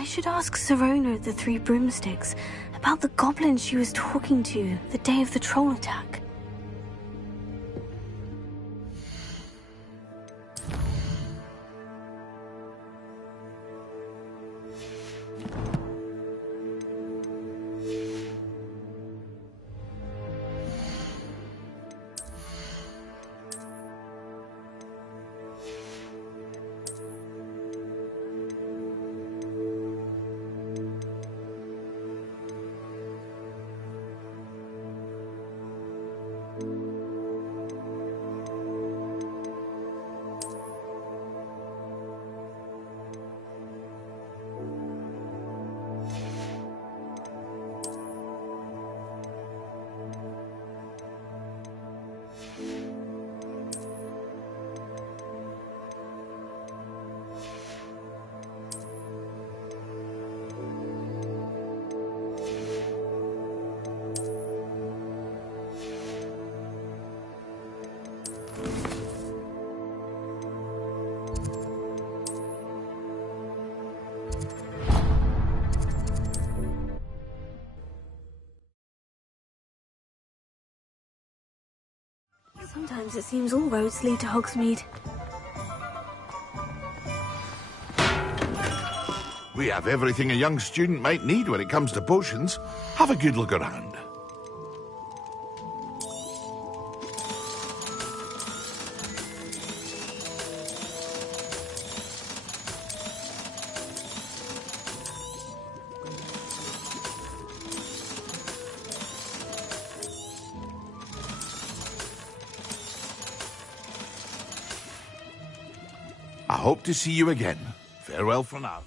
I should ask Sirona of the Three Broomsticks about the goblin she was talking to the day of the troll attack. Sometimes it seems all roads lead to Hogsmeade. We have everything a young student might need when it comes to potions. Have a good look around. I hope to see you again. Farewell for now.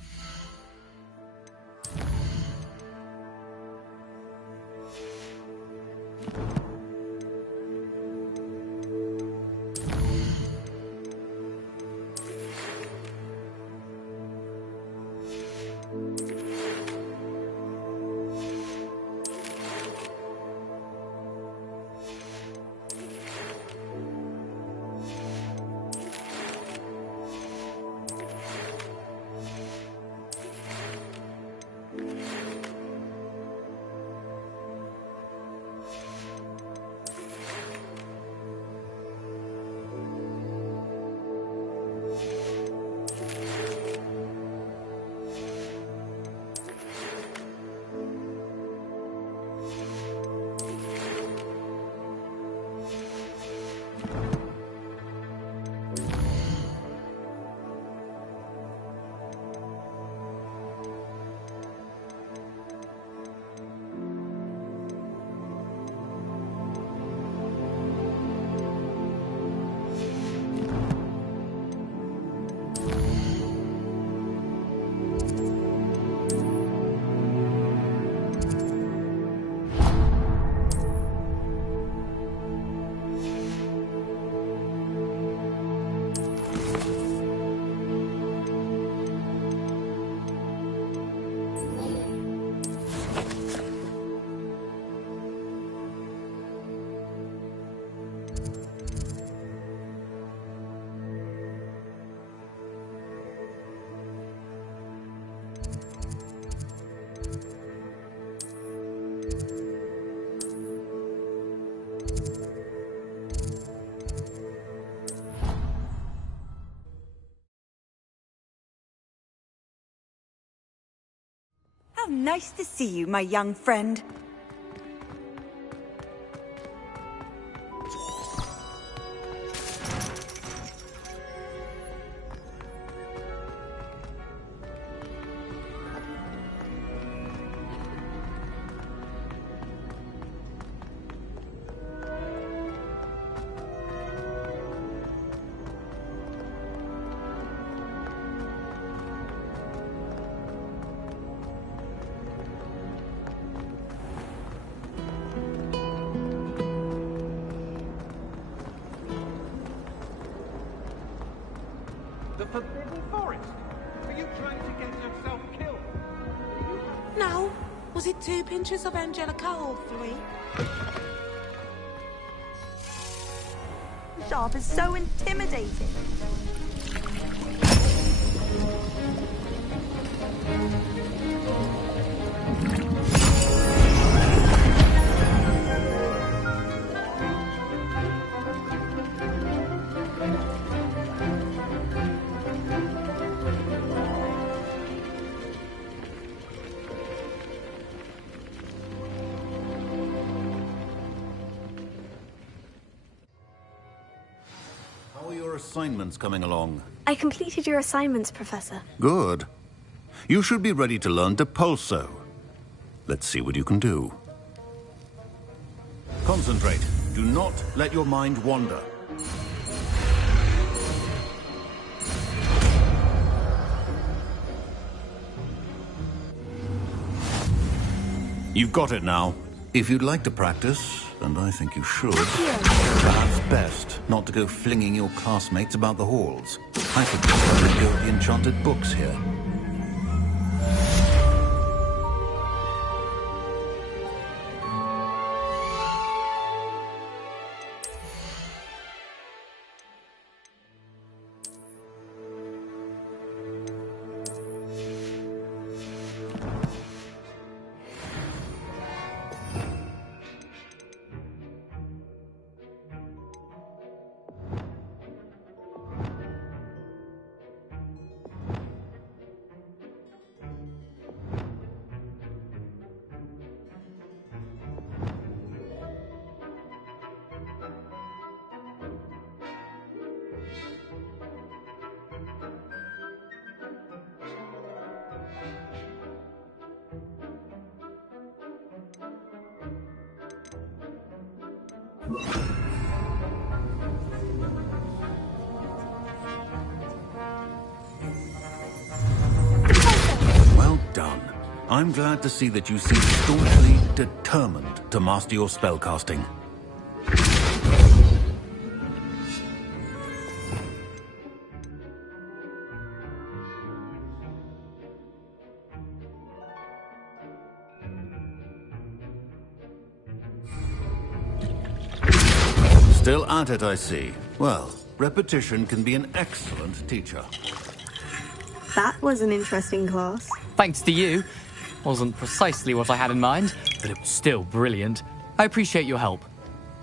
How nice to see you, my young friend. The Forbidden Forest? Are you trying to get yourself killed? No. Was it 2 pinches of Angelica or 3? Sharp is so intimidating. How are your assignments coming along? I completed your assignments, Professor. Good. You should be ready to learn Depulso. Let's see what you can do. Concentrate. Do not let your mind wander. You've got it now. If you'd like to practice, and I think you should, perhaps best not to go flinging your classmates about the halls. I could just let go of the enchanted books here. Well done. I'm glad to see that you seem staunchly determined to master your spellcasting. Still at it, I see. Well, repetition can be an excellent teacher. That was an interesting class. Thanks to you. Wasn't precisely what I had in mind, but it was still brilliant. I appreciate your help.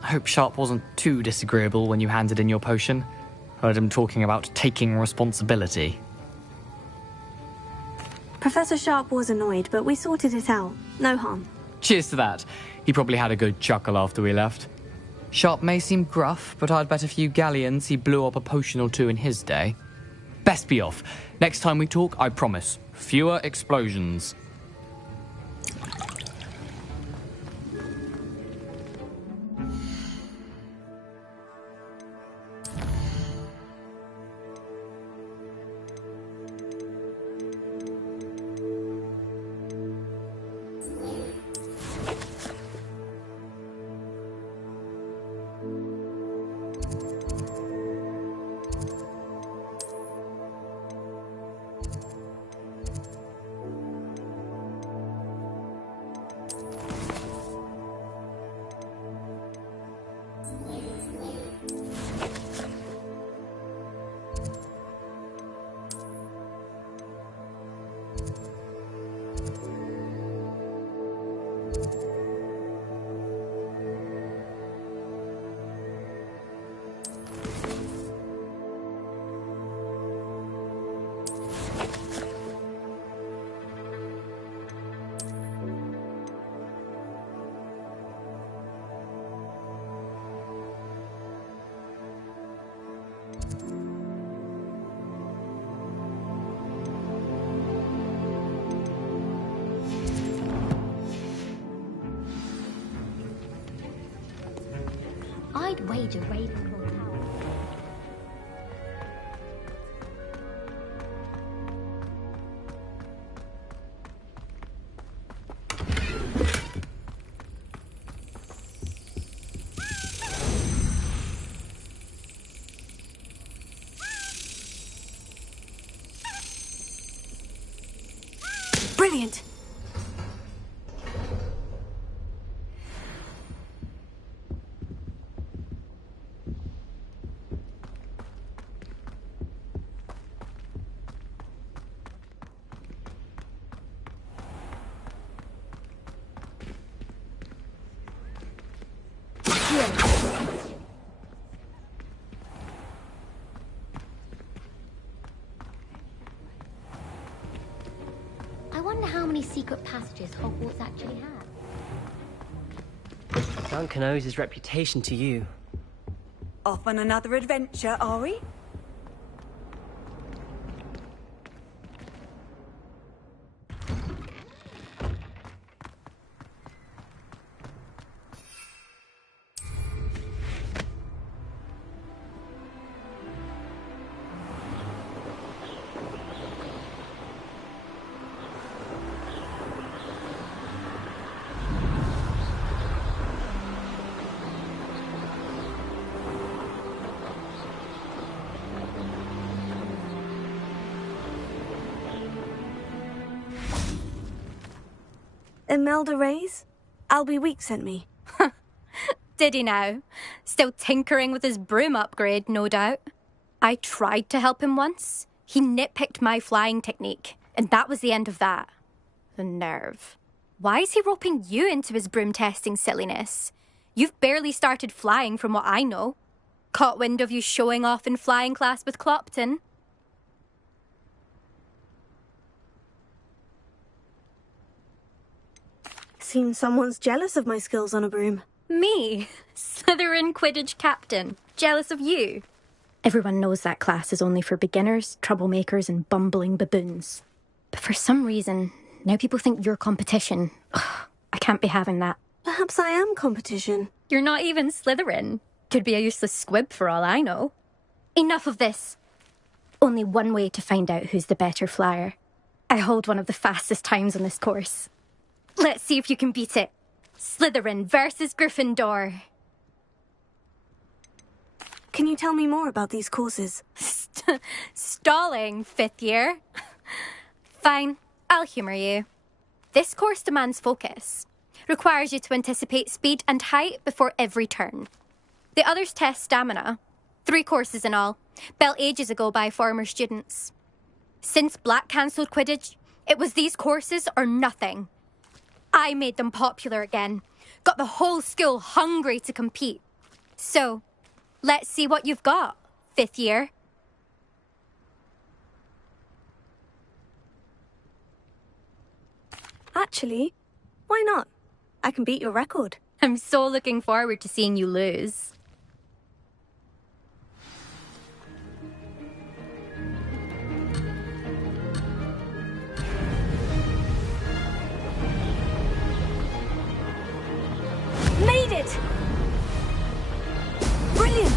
I hope Sharp wasn't too disagreeable when you handed in your potion. Heard him talking about taking responsibility. Professor Sharp was annoyed, but we sorted it out. No harm. Cheers to that. He probably had a good chuckle after we left. Sharp may seem gruff, but I'd bet a few galleons he blew up a potion or two in his day. Best be off. Next time we talk, I promise. Fewer explosions. I'd wager Ravenclaw Tower. Brilliant! many secret passages Hogwarts actually has. Duncan owes his reputation to you. Off on another adventure, are we? Imelda Reyes? Albie Week sent me. Did he now? Still tinkering with his broom upgrade, no doubt. I tried to help him once. He nitpicked my flying technique, and that was the end of that. The nerve. Why is he roping you into his broom testing silliness? You've barely started flying from what I know. Caught wind of you showing off in flying class with Clopton. Seems someone's jealous of my skills on a broom. Me? Slytherin Quidditch captain. Jealous of you? Everyone knows that class is only for beginners, troublemakers, and bumbling baboons. But for some reason, now people think you're competition. Ugh, I can't be having that. Perhaps I am competition. You're not even Slytherin. Could be a useless squib for all I know. Enough of this. Only one way to find out who's the better flyer. I hold one of the fastest times on this course. Let's see if you can beat it. Slytherin versus Gryffindor. Can you tell me more about these courses? Stalling, 5th year. Fine, I'll humour you. This course demands focus. Requires you to anticipate speed and height before every turn. The others test stamina. 3 courses in all, built ages ago by former students. Since Black cancelled Quidditch, it was these courses or nothing. I made them popular again. Got the whole school hungry to compete. So, let's see what you've got, 5th year. Actually, why not? I can beat your record. I'm so looking forward to seeing you lose. Made it! Brilliant!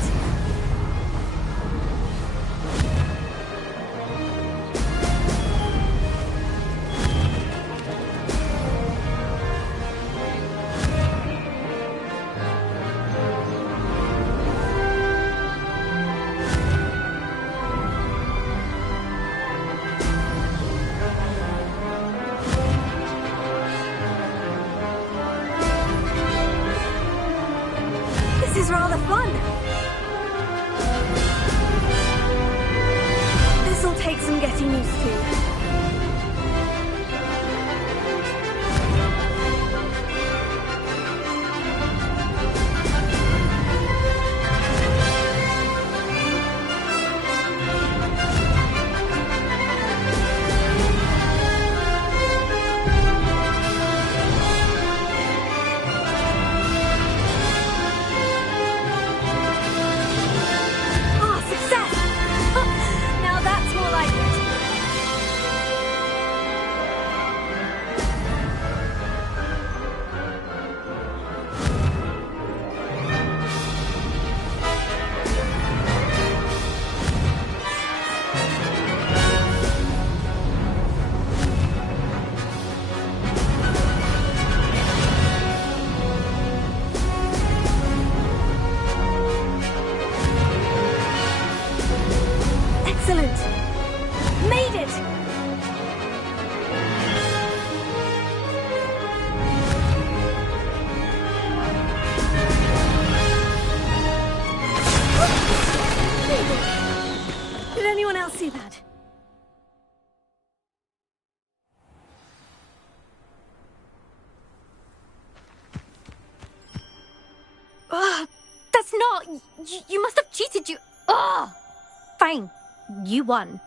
This is rather fun. This'll take some getting used to. Excellent! Made it! Did anyone else see that? That's not... You must have cheated, you... Ugh! Fine. You won.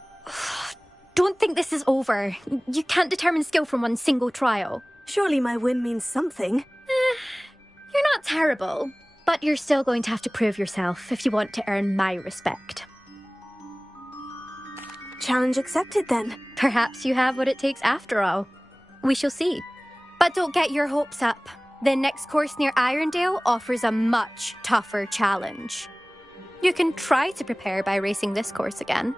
don't think this is over. You can't determine skill from one single trial. Surely my win means something. You're not terrible, but you're still going to have to prove yourself if you want to earn my respect. Challenge accepted, then. Perhaps you have what it takes after all. We shall see. But don't get your hopes up. The next course near Irondale offers a much tougher challenge. You can try to prepare by racing this course again.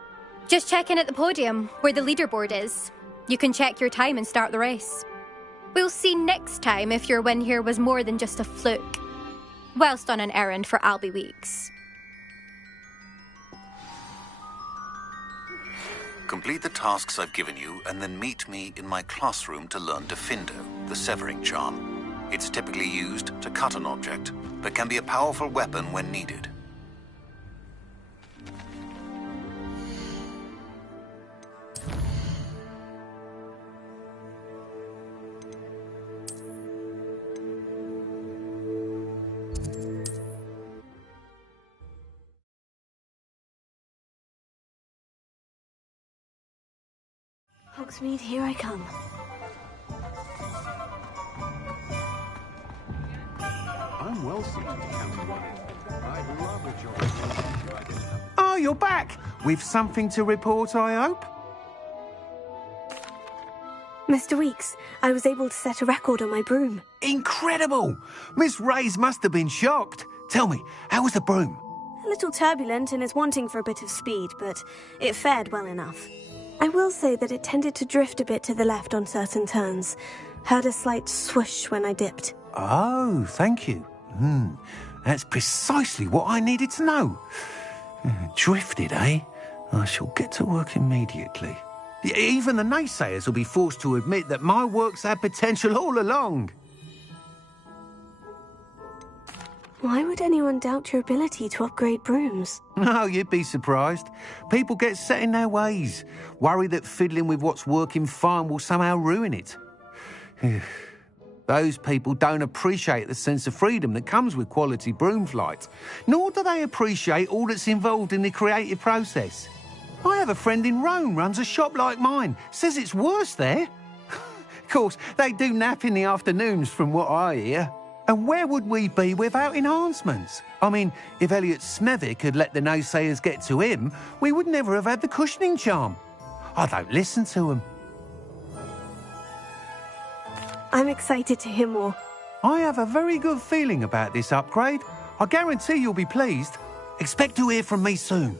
Just check in at the podium, where the leaderboard is. You can check your time and start the race. We'll see next time if your win here was more than just a fluke. Whilst on an errand for Albie Weeks. Complete the tasks I've given you, and then meet me in my classroom to learn Defindo, the severing charm. It's typically used to cut an object, but can be a powerful weapon when needed. Hogsmeade, here I come. I'm well suited to County Line. I'd love a job. Oh, you're back! With something to report, I hope? Mr. Weeks, I was able to set a record on my broom. Incredible! Miss Reyes must have been shocked. Tell me, how was the broom? A little turbulent and is wanting for a bit of speed, but it fared well enough. I will say that it tended to drift a bit to the left on certain turns. Heard a slight swoosh when I dipped. Oh, thank you. That's precisely what I needed to know. Drifted, eh? I shall get to work immediately. Even the naysayers will be forced to admit that my work's had potential all along. Why would anyone doubt your ability to upgrade brooms? No, you'd be surprised. People get set in their ways, worry that fiddling with what's working fine will somehow ruin it. Those people don't appreciate the sense of freedom that comes with quality broom flight, nor do they appreciate all that's involved in the creative process. I have a friend in Rome runs a shop like mine, says it's worse there. Of course, they do nap in the afternoons from what I hear. And where would we be without enhancements? I mean, if Elliot Snevick had let the naysayers get to him, we would never have had the cushioning charm. I don't listen to them. I'm excited to hear more. I have a very good feeling about this upgrade. I guarantee you'll be pleased. Expect to hear from me soon.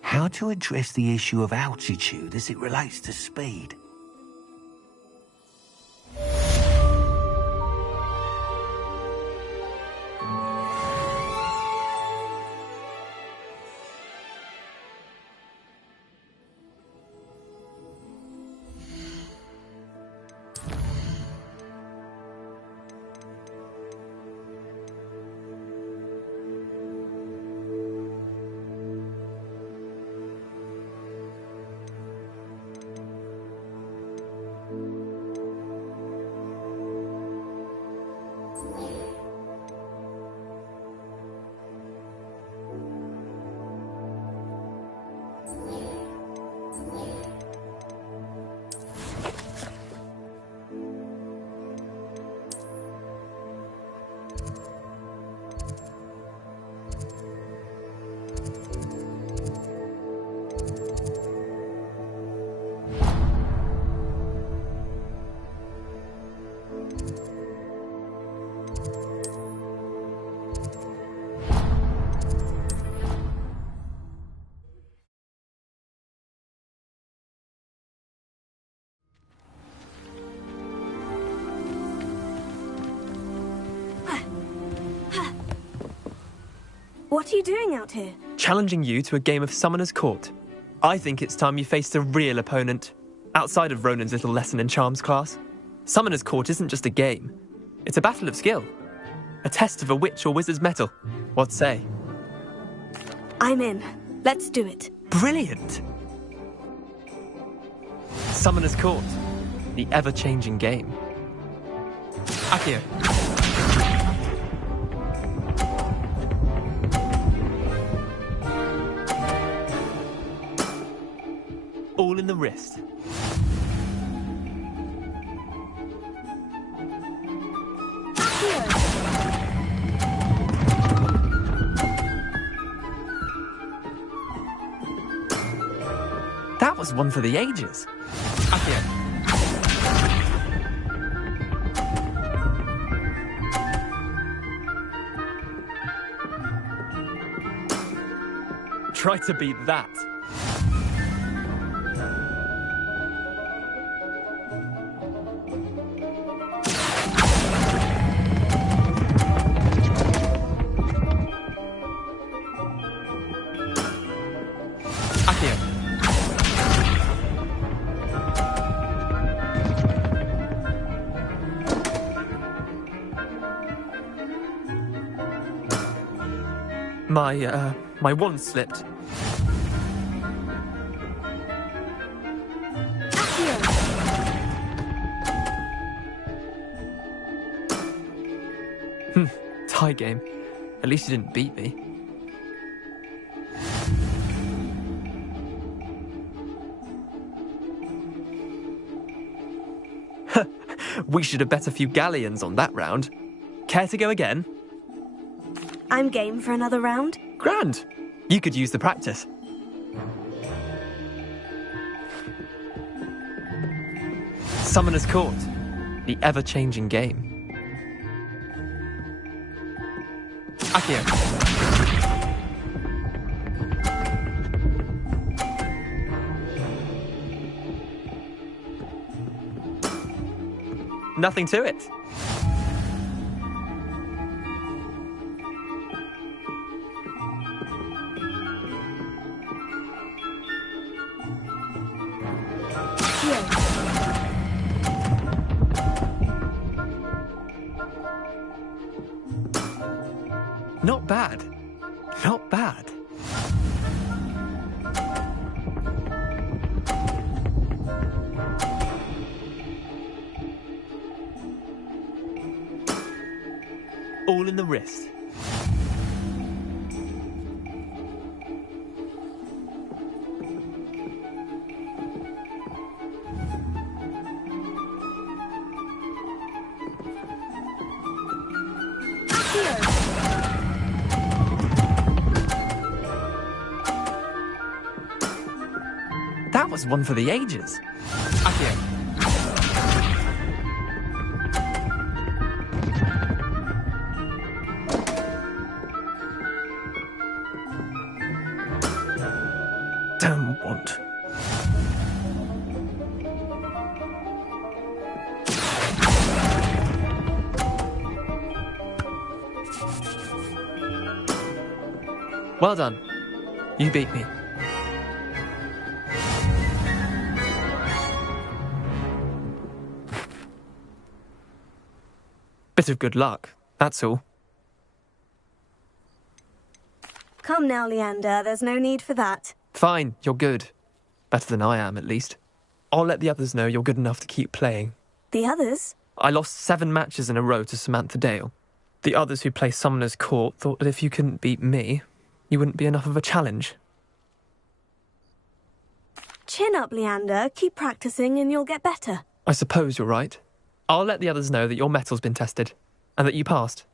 How to address the issue of altitude as it relates to speed? What are you doing out here? Challenging you to a game of Summoner's Court. I think it's time you faced a real opponent, outside of Ronan's little lesson in charms class. Summoner's Court isn't just a game. It's a battle of skill. A test of a witch or wizard's mettle. What say? I'm in. Let's do it. Brilliant! Summoner's Court. The ever-changing game. Accio. All in the wrist. That was one for the ages. Accio. Try to beat that. Accio. My wand slipped. Tie game. At least you didn't beat me. We should have bet a few galleons on that round. Care to go again? I'm game for another round. Grand. You could use the practice. Summoner's Court. The ever-changing game. Accio. Nothing to it. Not bad. Not bad. All in the wrist. That was one for the ages. Accio. Don't want. Well done. You beat me. Bit of good luck, that's all. Come now, Leander, there's no need for that. Fine, you're good. Better than I am, at least. I'll let the others know you're good enough to keep playing. The others? I lost 7 matches in a row to Samantha Dale. The others who play Summoner's Court thought that if you couldn't beat me, you wouldn't be enough of a challenge. Chin up, Leander. Keep practicing and you'll get better. I suppose you're right. I'll let the others know that your metal's been tested, and that you passed.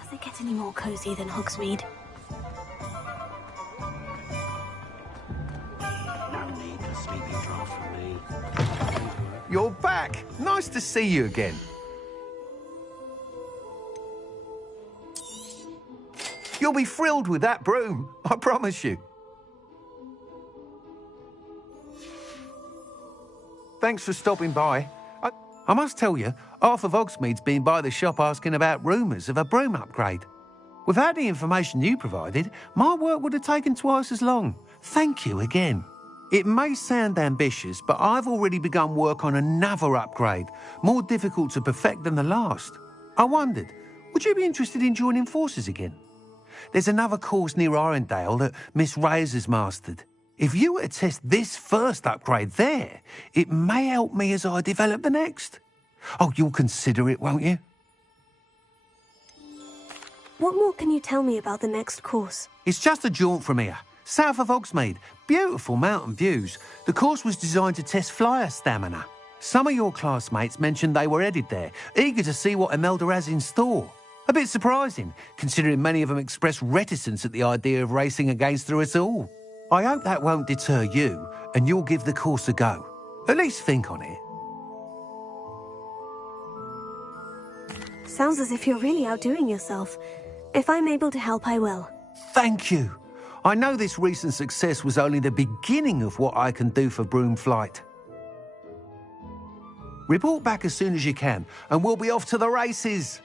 Does it get any more cosy than Hogsmeade? No need for sleeping draft for me. You're back. Nice to see you again. You'll be thrilled with that broom, I promise you. Thanks for stopping by. I must tell you, half of Hogsmeade's been by the shop asking about rumours of a broom upgrade. Without the information you provided, my work would have taken twice as long. Thank you again. It may sound ambitious, but I've already begun work on another upgrade, more difficult to perfect than the last. I wondered, would you be interested in joining forces again? There's another course near Irondale that Miss Reyes has mastered. If you were to test this first upgrade there, it may help me as I develop the next. Oh, you'll consider it, won't you? What more can you tell me about the next course? It's just a jaunt from here, south of Hogsmeade. Beautiful mountain views. The course was designed to test flyer stamina. Some of your classmates mentioned they were headed there, eager to see what Imelda has in store. A bit surprising, considering many of them expressed reticence at the idea of racing against her at all. I hope that won't deter you, and you'll give the course a go. At least think on it. Sounds as if you're really outdoing yourself. If I'm able to help, I will. Thank you. I know this recent success was only the beginning of what I can do for Broomflight. Report back as soon as you can, and we'll be off to the races.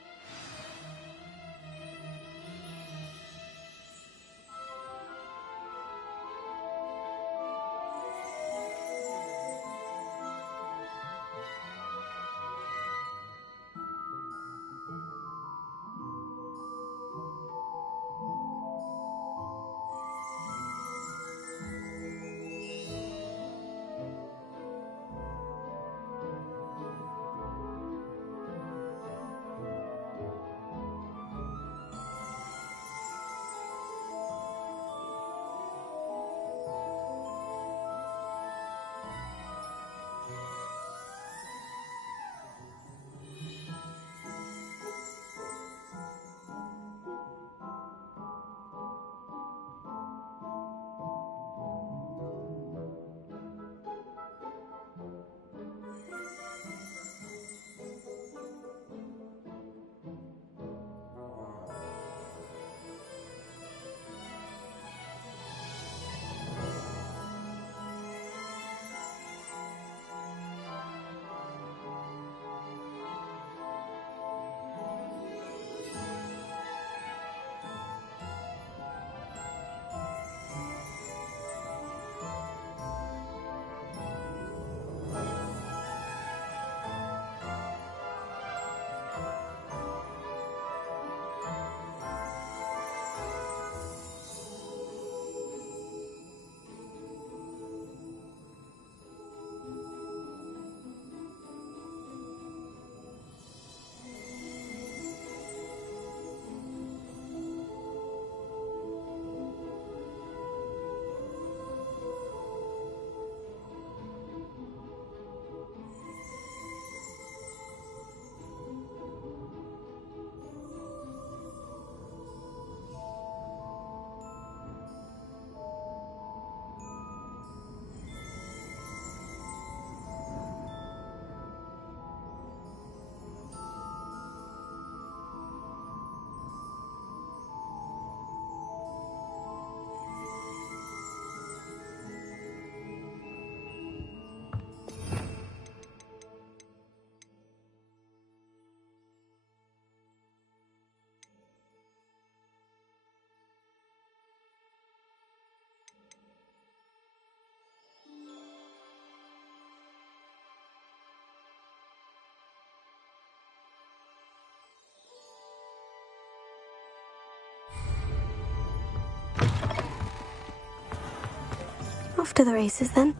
Off to the races then.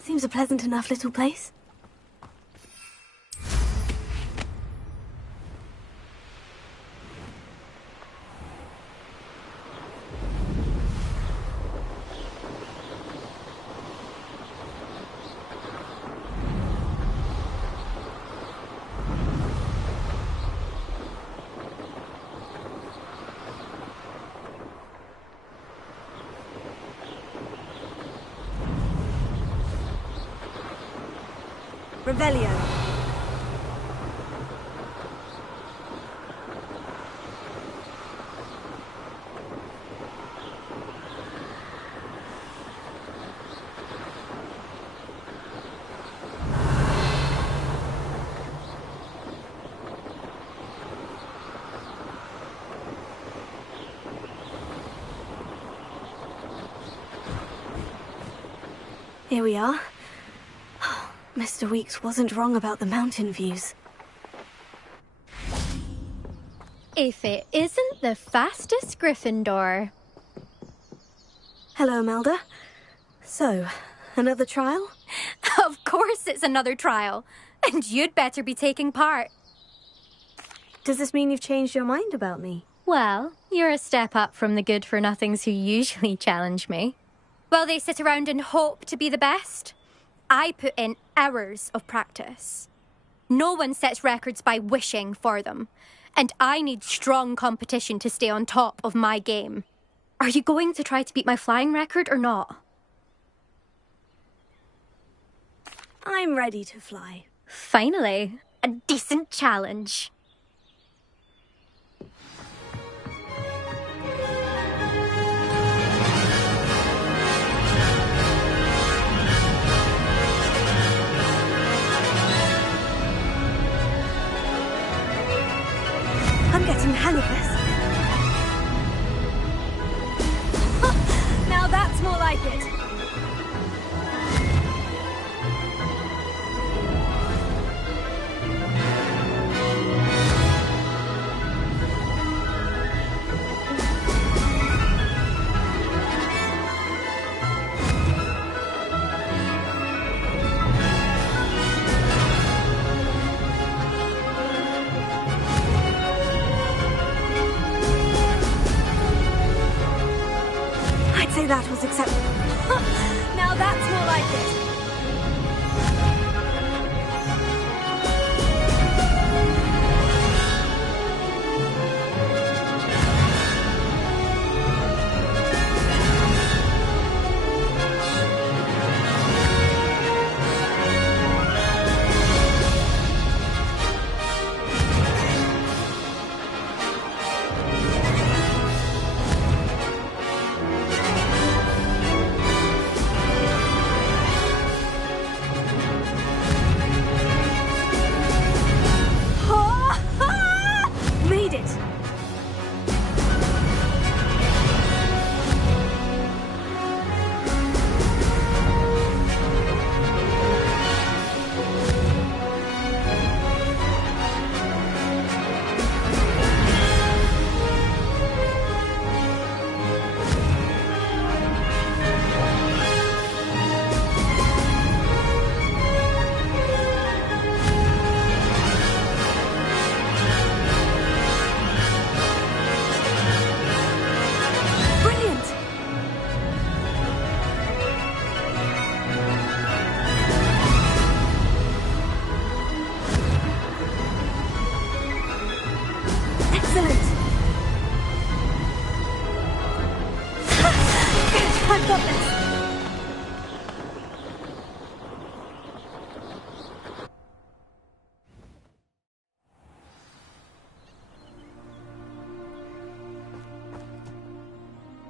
Seems a pleasant enough little place. Revelio. Here we are. Mr. Weeks wasn't wrong about the mountain views. If it isn't the fastest Gryffindor. Hello, Melda. So, another trial? Of course it's another trial. And you'd better be taking part. Does this mean you've changed your mind about me? Well, you're a step up from the good-for-nothings who usually challenge me. While they sit around and hope to be the best, I put in hours of practice. No one sets records by wishing for them. And I need strong competition to stay on top of my game. Are you going to try to beat my flying record or not? I'm ready to fly. Finally, a decent challenge. I'm getting the hang of this. Now that's more like it. That was acceptable. Now that's more like it.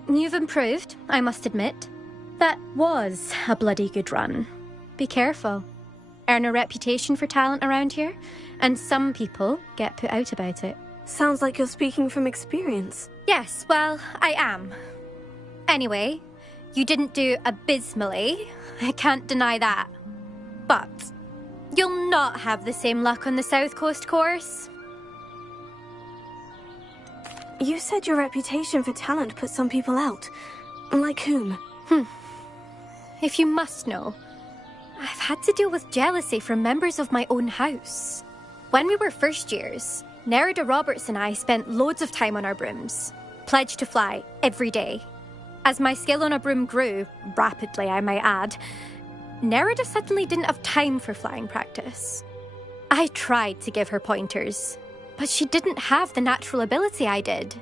You've improved, I must admit. That was a bloody good run. Be careful. Earn a reputation for talent around here, and some people get put out about it. Sounds like you're speaking from experience. Yes, well, I am. Anyway, you didn't do abysmally. I can't deny that. But you'll not have the same luck on the South Coast course. You said your reputation for talent put some people out. Like whom? if you must know, I've had to deal with jealousy from members of my own house. When we were first years, Nerida Roberts and I spent loads of time on our brooms, pledged to fly every day. As my skill on a broom grew, rapidly I might add, Nerida suddenly didn't have time for flying practice. I tried to give her pointers, but she didn't have the natural ability I did.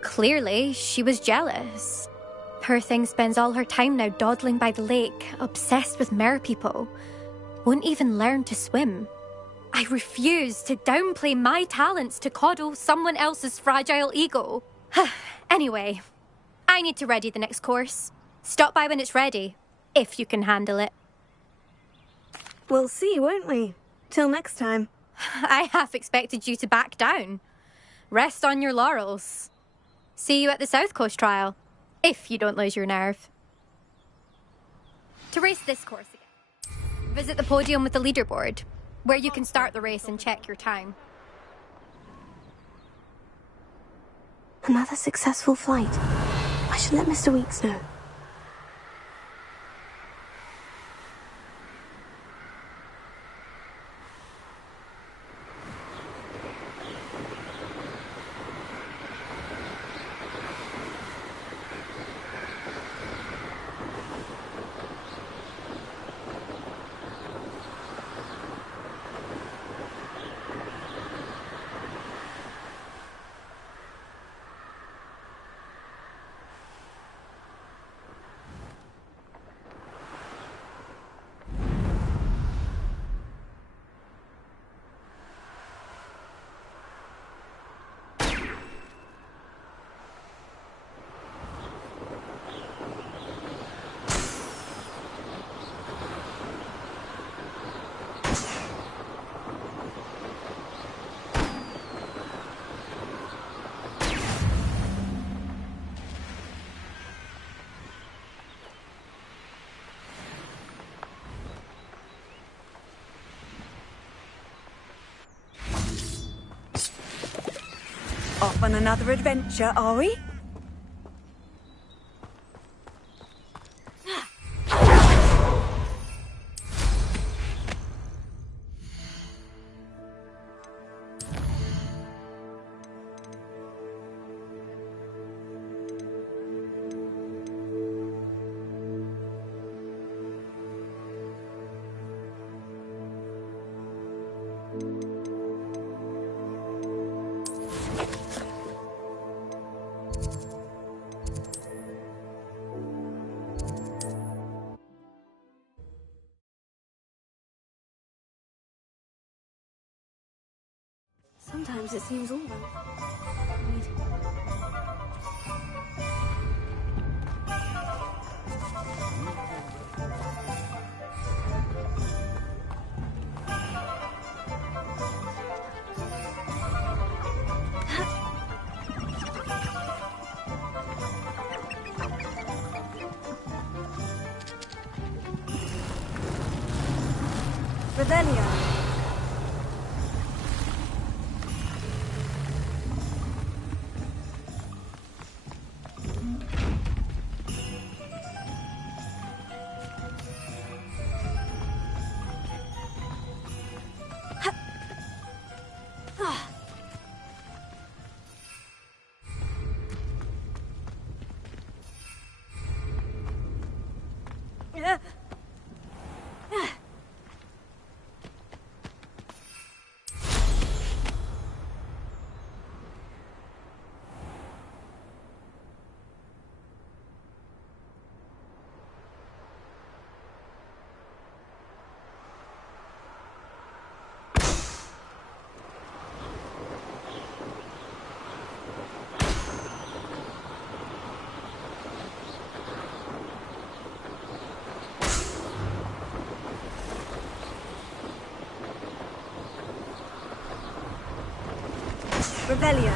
Clearly, she was jealous. Poor thing spends all her time now dawdling by the lake, obsessed with merpeople. Won't even learn to swim. I refuse to downplay my talents to coddle someone else's fragile ego. Anyway, I need to ready the next course. Stop by when it's ready, if you can handle it. We'll see, won't we? Till next time. I half expected you to back down. Rest on your laurels. See you at the South Coast trial, if you don't lose your nerve. To race this course again, visit the podium with the leaderboard, where you can start the race and check your time. Another successful flight. I should let Mr. Weeks know. Off on another adventure, are we? Sometimes it seems almost... Rebellion. Rebellion.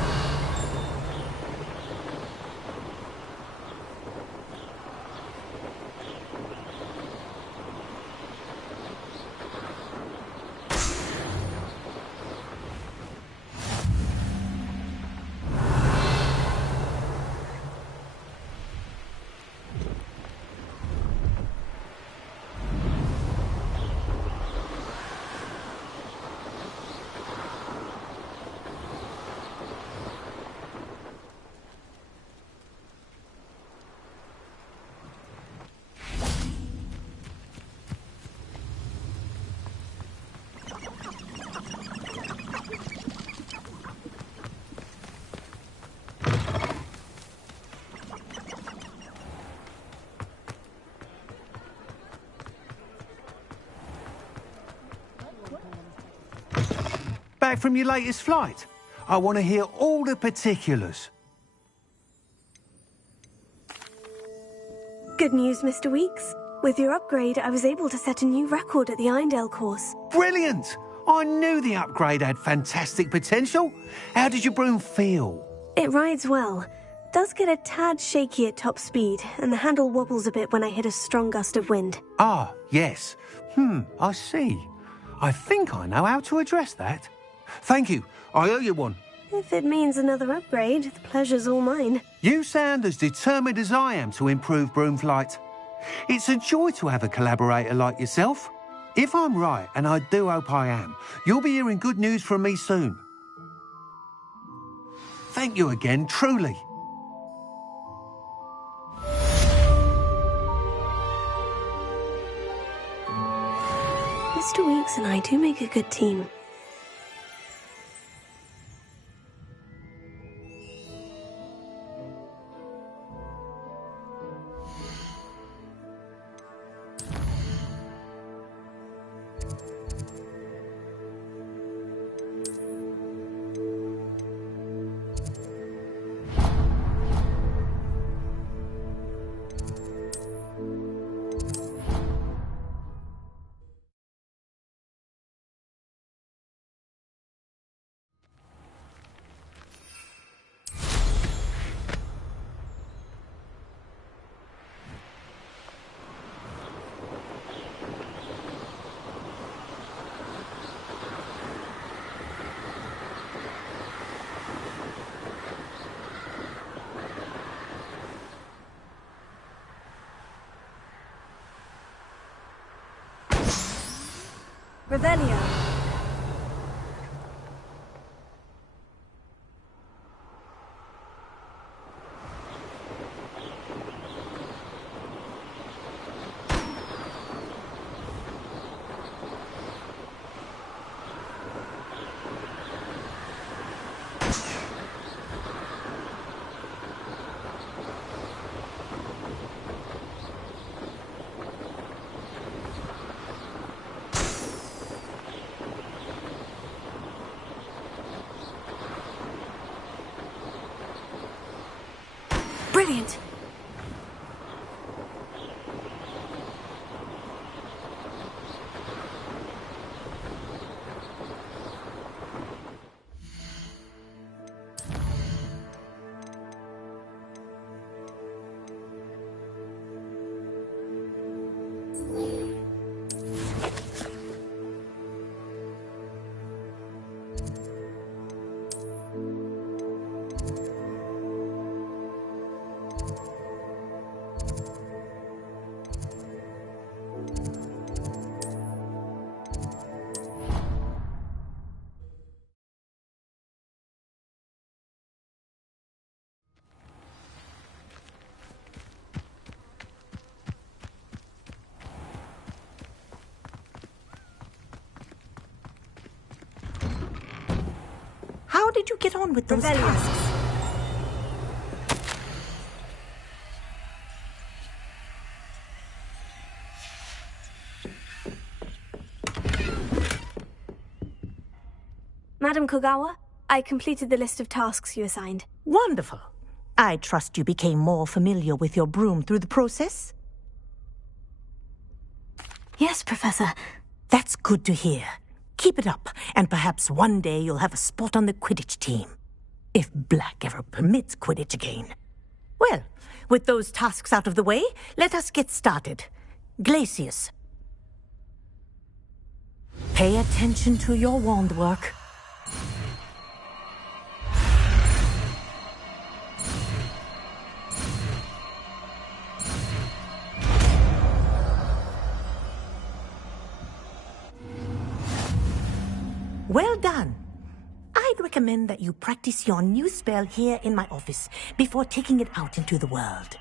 back from your latest flight? I want to hear all the particulars. Good news, Mr. Weeks. With your upgrade, I was able to set a new record at the Irondale course. Brilliant! I knew the upgrade had fantastic potential. How did your broom feel? It rides well. Does get a tad shaky at top speed, and the handle wobbles a bit when I hit a strong gust of wind. Ah, yes. I see. I think I know how to address that. Thank you. I owe you one. If it means another upgrade, the pleasure's all mine. You sound as determined as I am to improve broom flight. It's a joy to have a collaborator like yourself. If I'm right, and I do hope I am, you'll be hearing good news from me soon. Thank you again, truly. Mr. Weeks and I do make a good team. Revelio. Brilliant! How did you get on with those tasks? Madam Kogawa, I completed the list of tasks you assigned. Wonderful. I trust you became more familiar with your broom through the process? Yes, Professor. That's good to hear. Keep it up, and perhaps one day you'll have a spot on the Quidditch team. If Black ever permits Quidditch again. Well, with those tasks out of the way, let us get started. Glacius. Pay attention to your wand work. Well done. I'd recommend that you practice your new spell here in my office before taking it out into the world.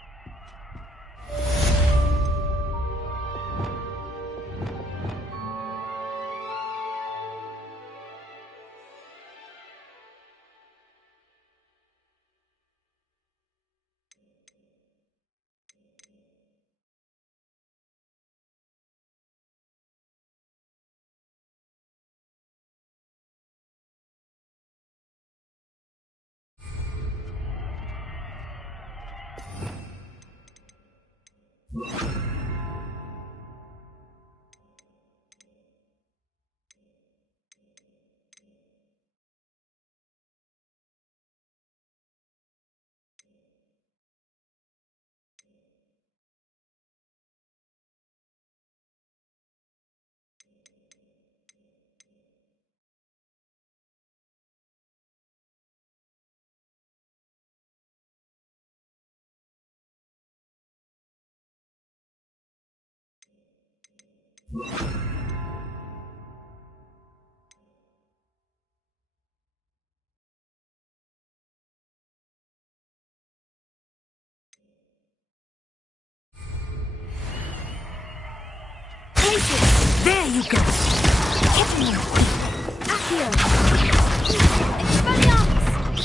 There you go. Accio. Expelliarmus.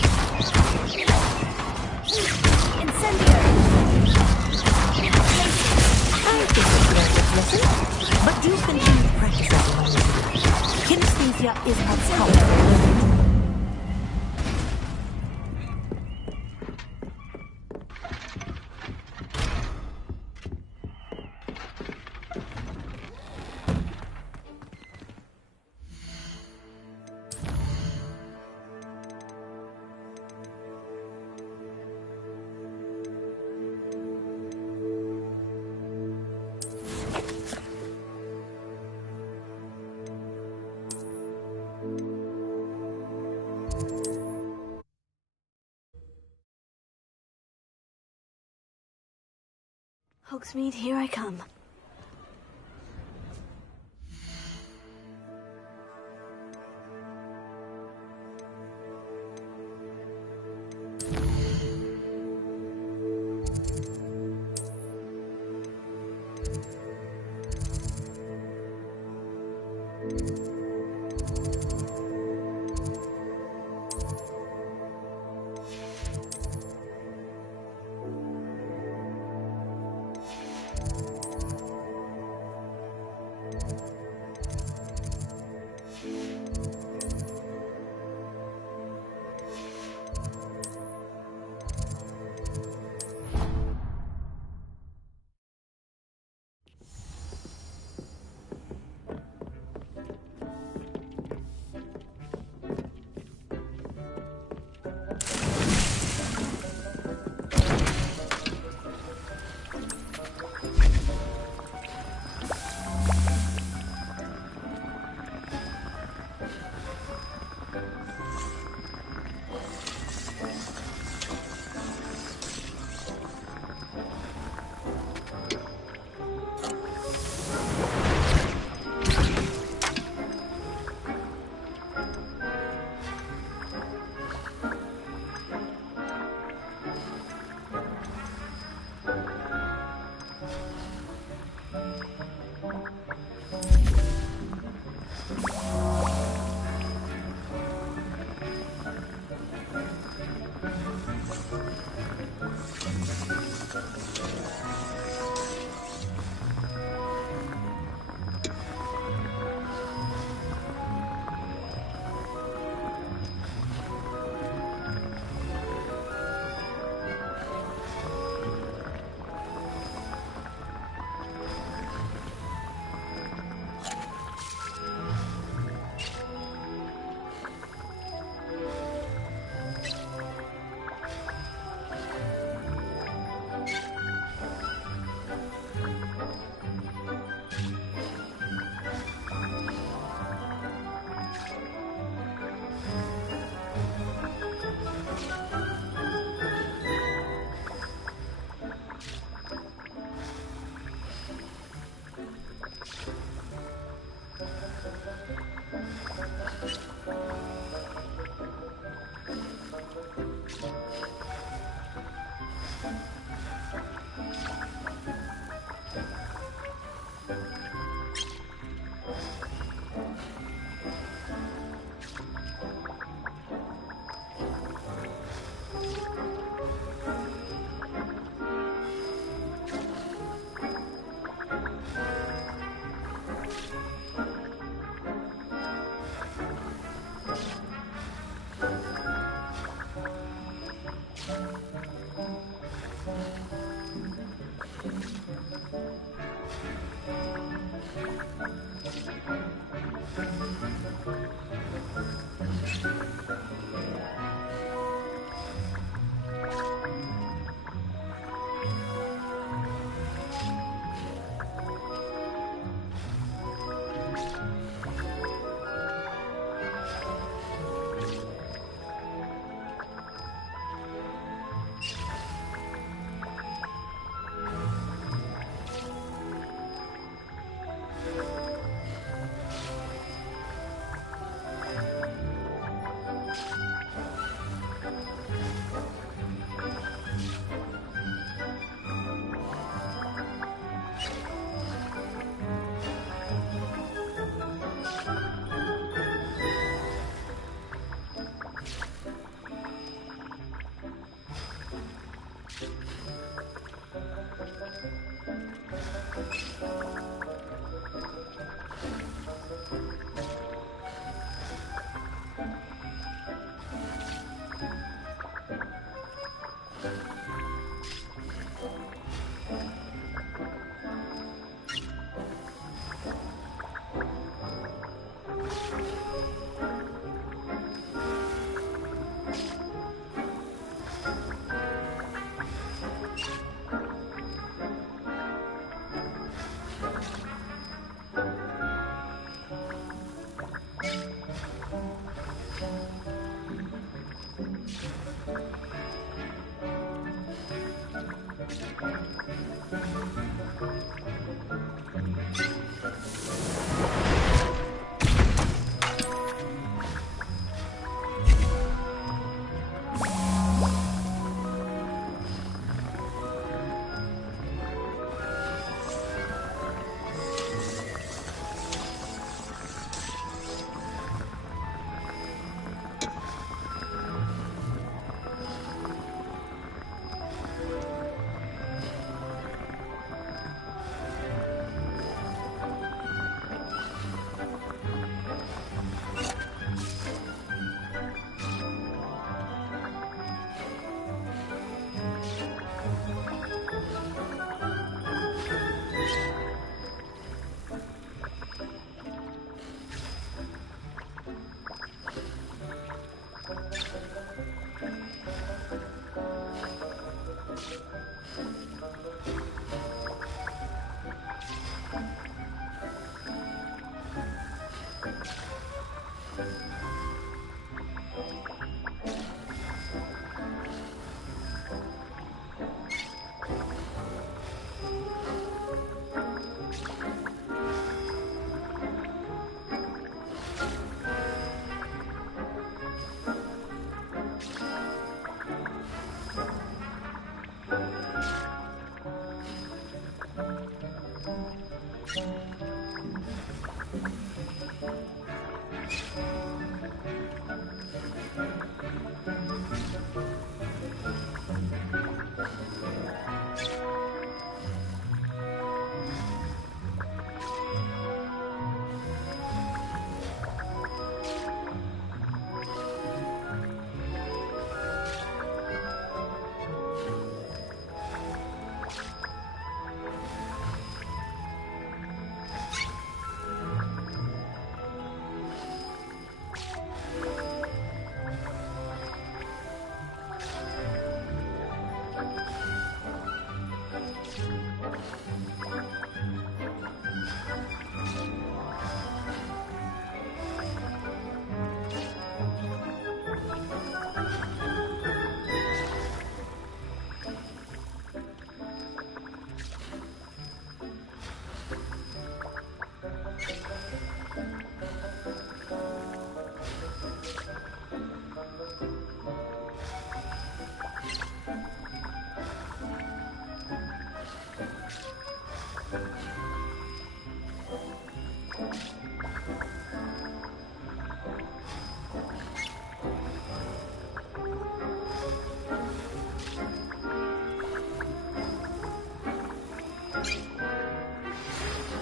Incendio. I think it's a good lesson, but do continue to practice as long as you like. Kinesthesia is what's helpful. Hogsmeade, here I come.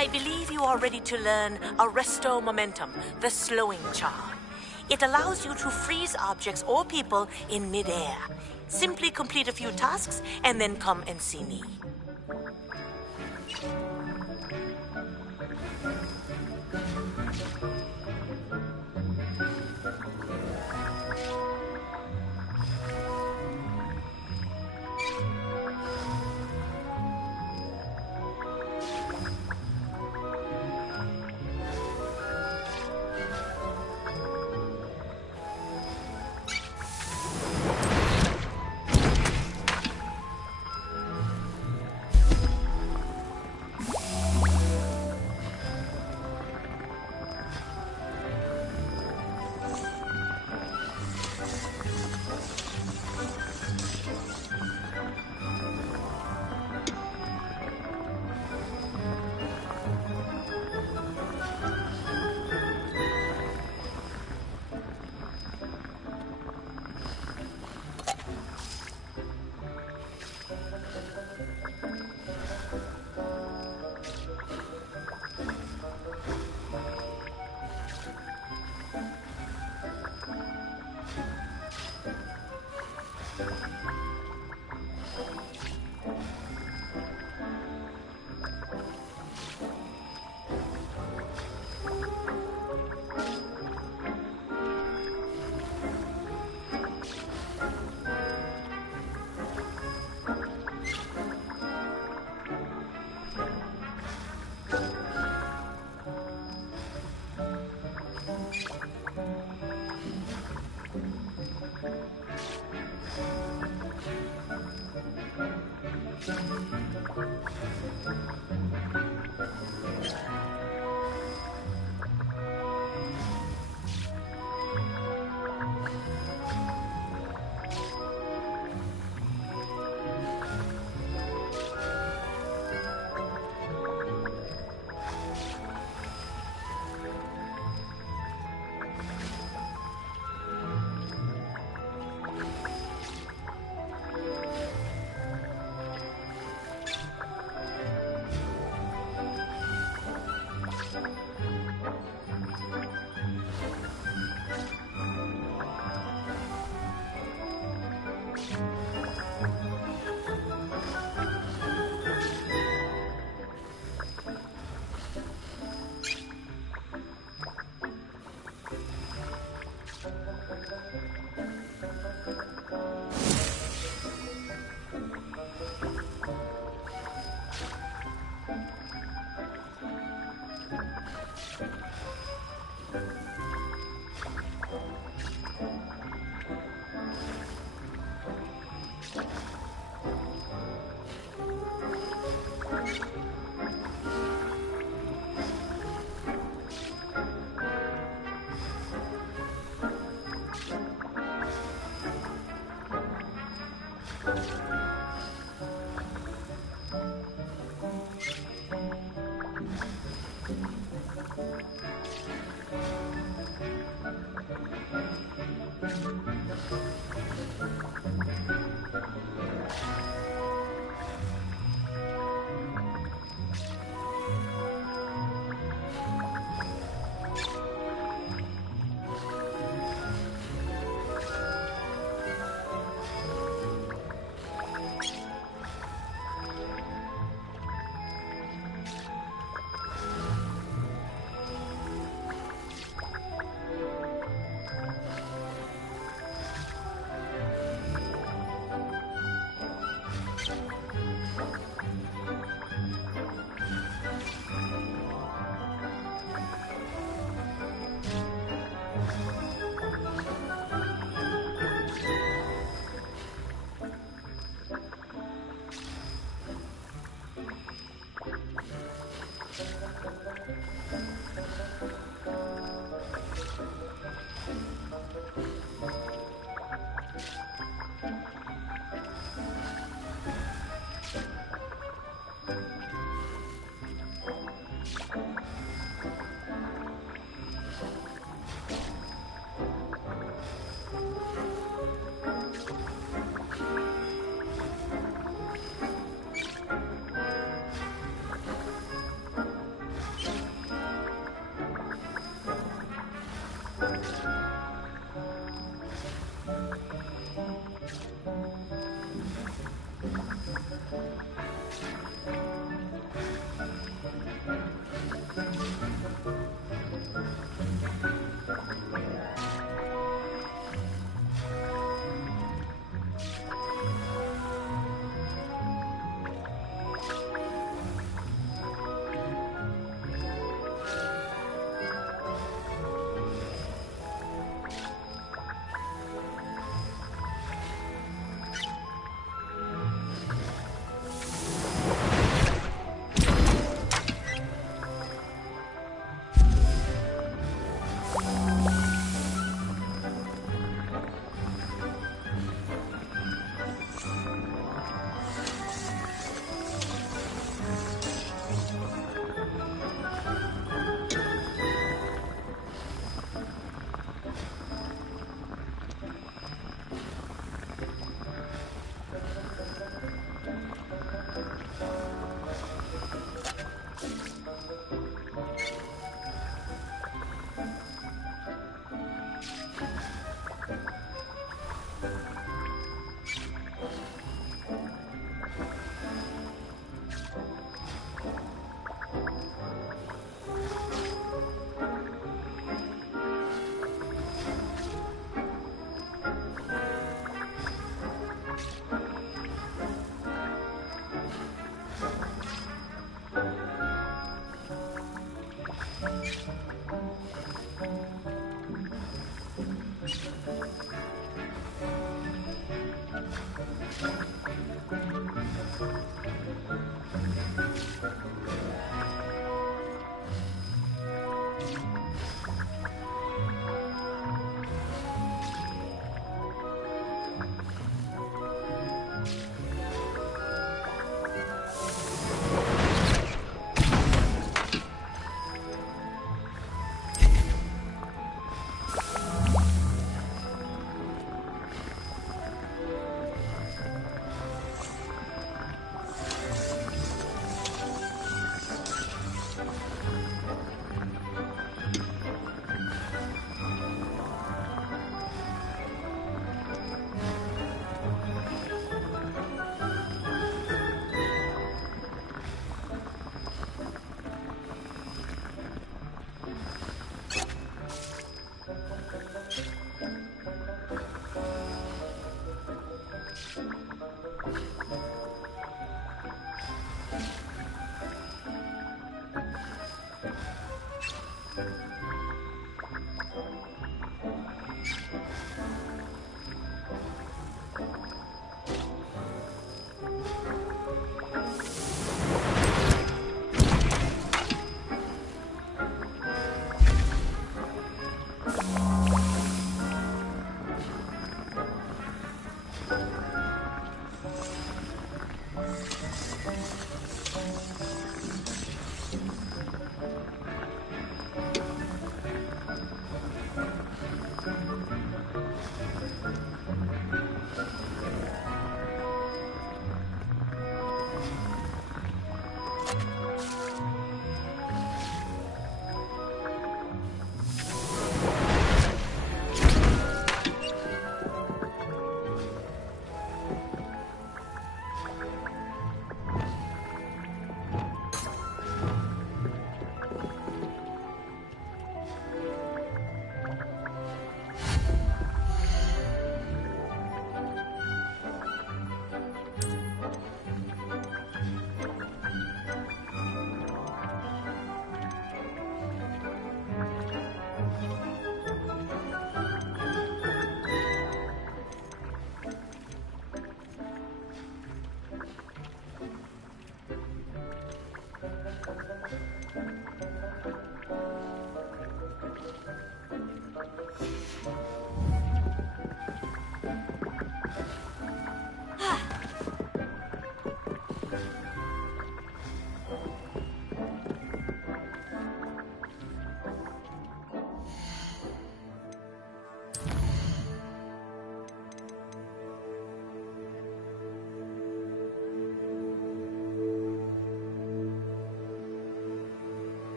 I believe you are ready to learn Arresto Momentum, the slowing charm. It allows you to freeze objects or people in midair. Simply complete a few tasks and then come and see me.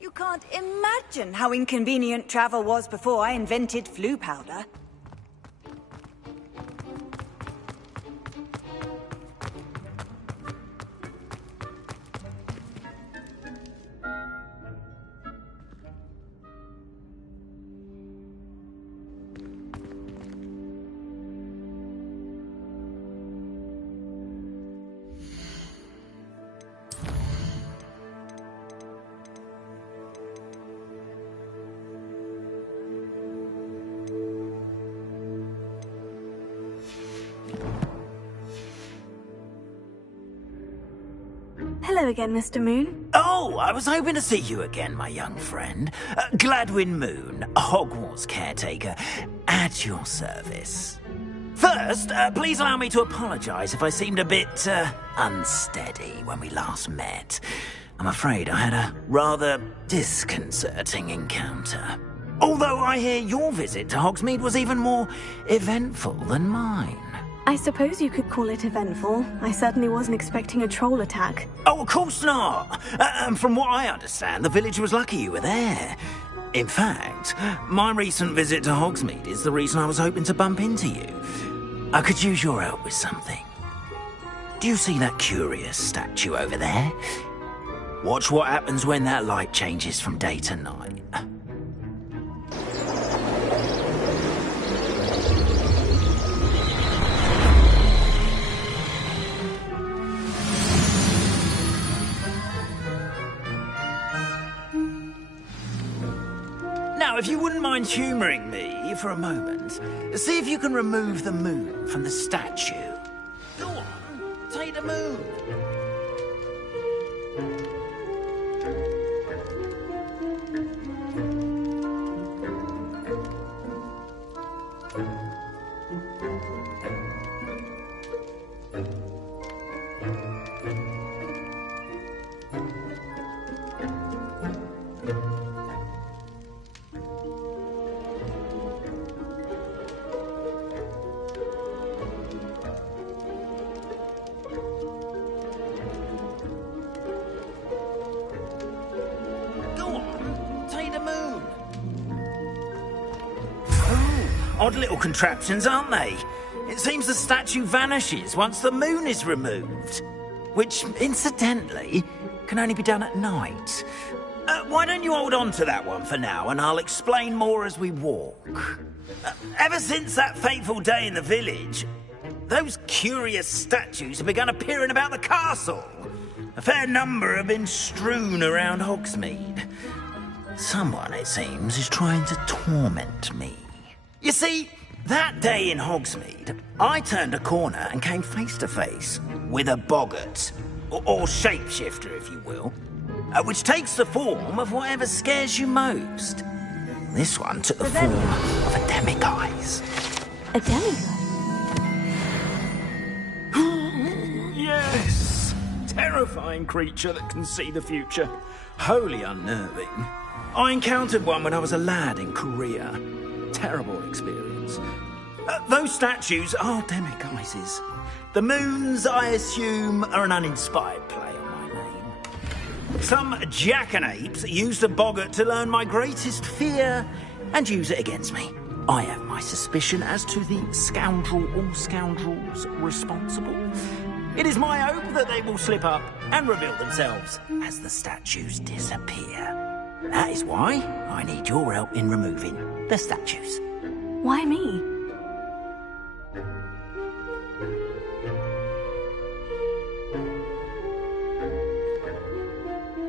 You can't imagine how inconvenient travel was before I invented flu powder. Hello again, Mr. Moon. Oh, I was hoping to see you again, my young friend. Gladwin Moon, Hogwarts caretaker, at your service. First, please allow me to apologise if I seemed a bit, unsteady when we last met. I'm afraid I had a rather disconcerting encounter. Although I hear your visit to Hogsmeade was even more eventful than mine. I suppose you could call it eventful. I certainly wasn't expecting a troll attack. Oh, of course not. And from what I understand, the village was lucky you were there. In fact, my recent visit to Hogsmeade is the reason I was hoping to bump into you. I could use your help with something. Do you see that curious statue over there? Watch what happens when that light changes from day to night. Now, if you wouldn't mind humouring me for a moment, see if you can remove the moon from the statue. Go on, take the moon. Odd little contraptions, aren't they? It seems the statue vanishes once the moon is removed. Which, incidentally, can only be done at night. Why don't you hold on to that one for now, and I'll explain more as we walk. Ever since that fateful day in the village, those curious statues have begun appearing about the castle. A fair number have been strewn around Hogsmeade. Someone, it seems, is trying to torment me. You see, that day in Hogsmeade, I turned a corner and came face to face with a boggart, or shapeshifter, if you will, which takes the form of whatever scares you most. This one took the form of a demiguise. A demiguise? Yes! Terrifying creature that can see the future. Wholly unnerving. I encountered one when I was a lad in Korea. Terrible experience. Those statues are demiguises. The moons, I assume, are an uninspired play on my name. Some jackanapes used a boggart to learn my greatest fear and use it against me. I have my suspicion as to the scoundrel or scoundrels responsible. It is my hope that they will slip up and reveal themselves as the statues disappear. That is why I need your help in removing the statues. Why me?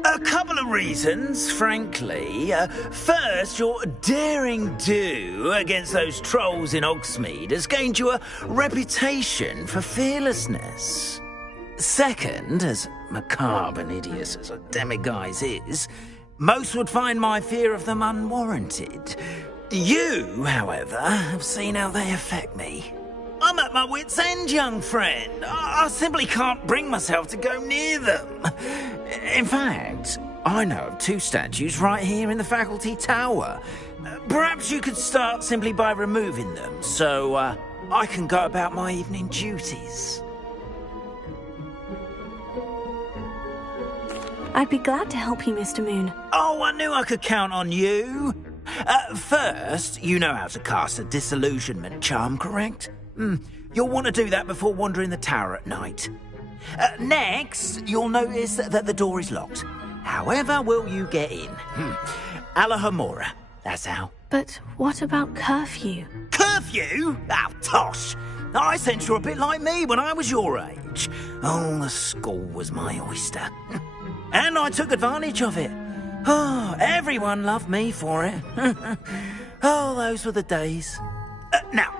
A couple of reasons, frankly. First, your daring do against those trolls in Hogsmeade has gained you a reputation for fearlessness. Second, as macabre and hideous as a demiguise is, most would find my fear of them unwarranted. You, however, have seen how they affect me. I'm at my wit's end, young friend. I simply can't bring myself to go near them. In fact, I know of two statues right here in the faculty tower. Perhaps you could start simply by removing them, so I can go about my evening duties. I'd be glad to help you, Mr. Moon. Oh, I knew I could count on you. First, you know how to cast a disillusionment charm, correct? You'll want to do that before wandering the tower at night. Next, you'll notice that the door is locked. However will you get in? Alahomora, that's how. But what about curfew? Curfew? Oh, tosh. I sense you're a bit like me when I was your age. Oh, the school was my oyster. And I took advantage of it. Oh, everyone loved me for it. Oh, those were the days. Now,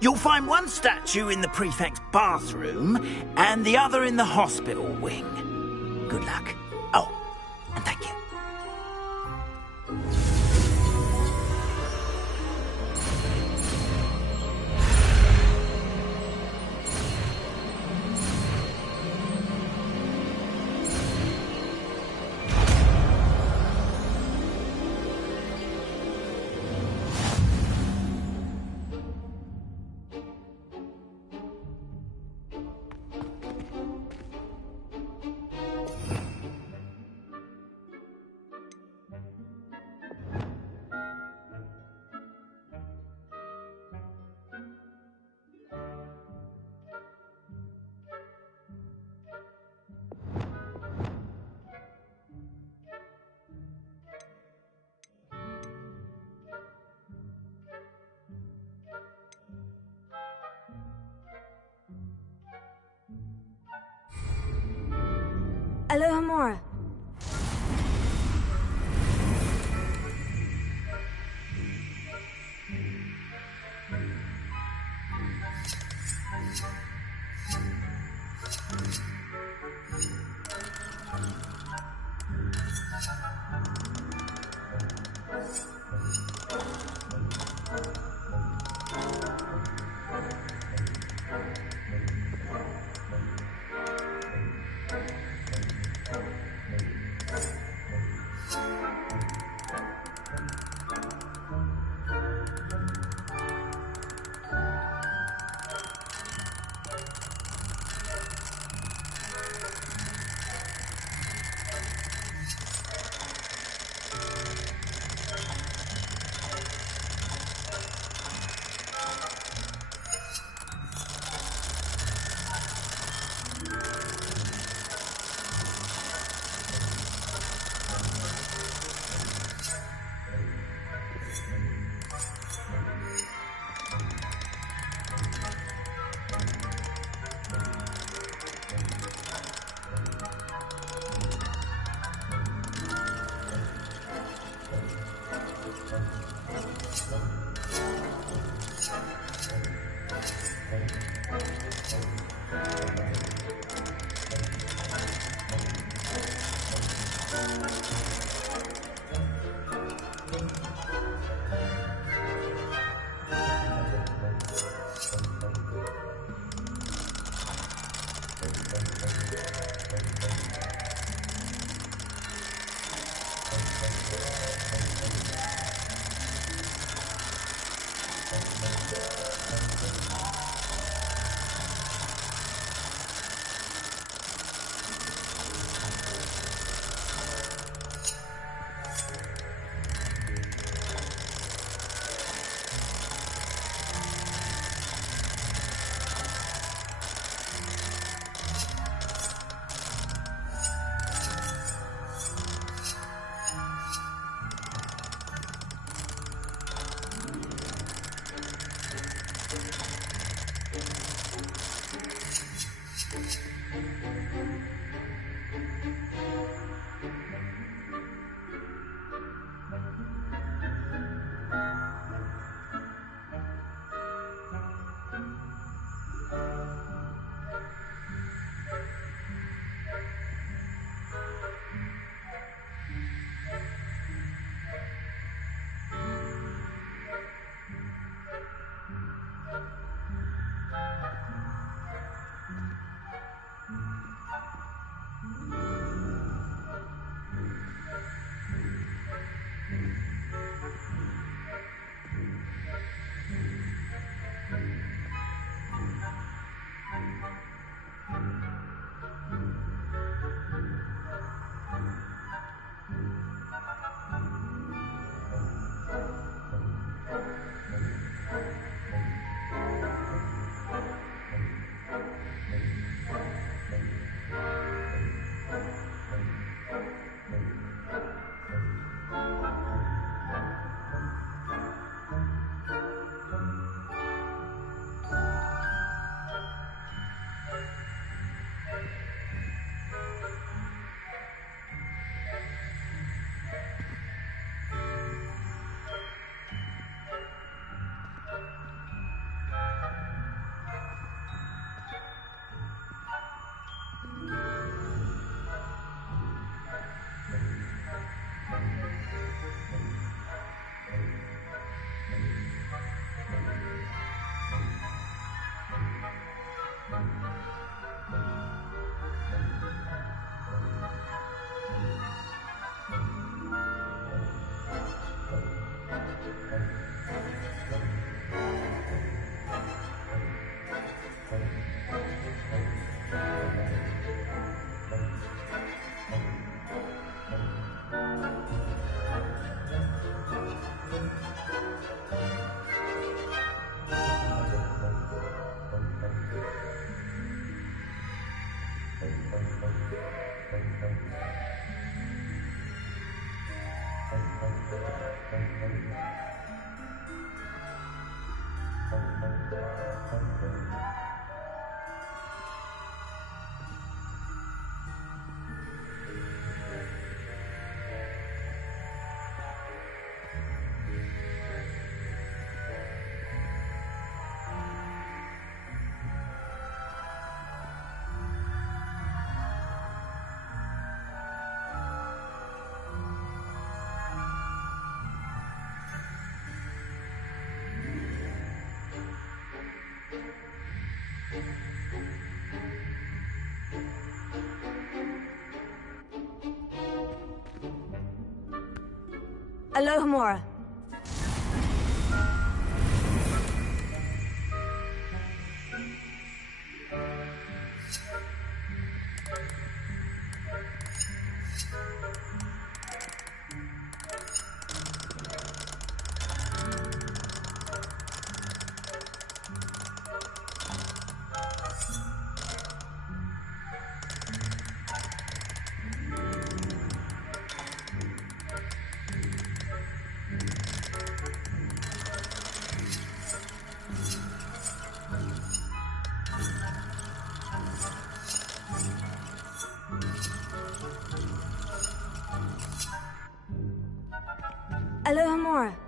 you'll find one statue in the prefect's bathroom and the other in the hospital wing. Good luck. Oh, and thank you. Alahomora. Alohomora. Alohomora.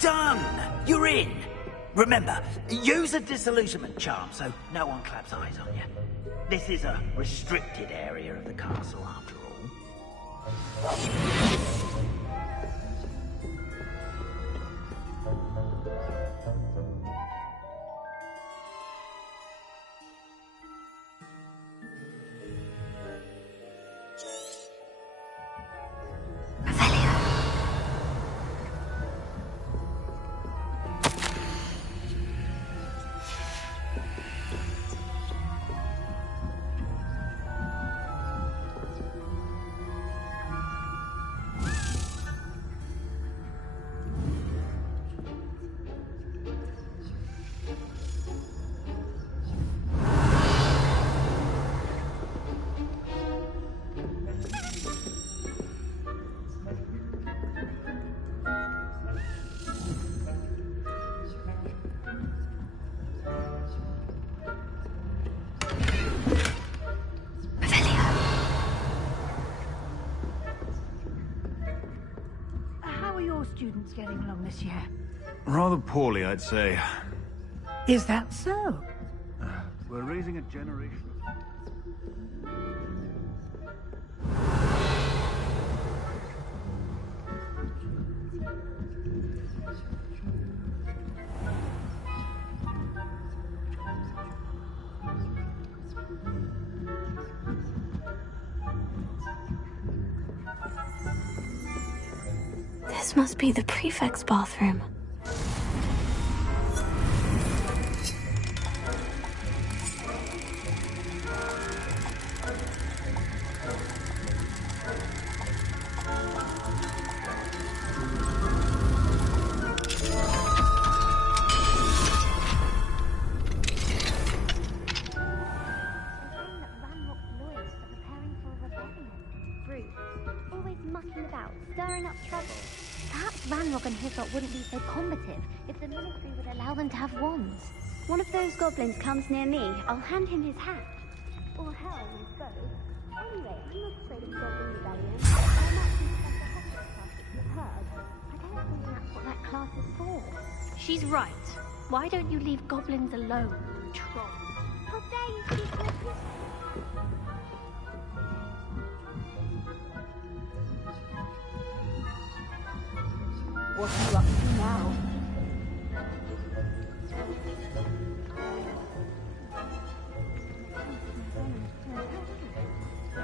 Done! You're in! Remember, use a disillusionment charm so no one claps eyes on you. This is a restricted area of the castle, after all. Students getting along this year? Rather poorly, I'd say. Is that so? We're raising a generation. This must be the prefect's bathroom. Wouldn't be so combative if the military would allow them to have wands. One of those goblins comes near me, I'll hand him his hat. Or hell, we go. Anyway, I'm not afraid of goblin rebellion. I'm actually I don't think that's what that class is for. She's right. Why don't you leave goblins alone, troll? How dare you speak like this? What are you up to now?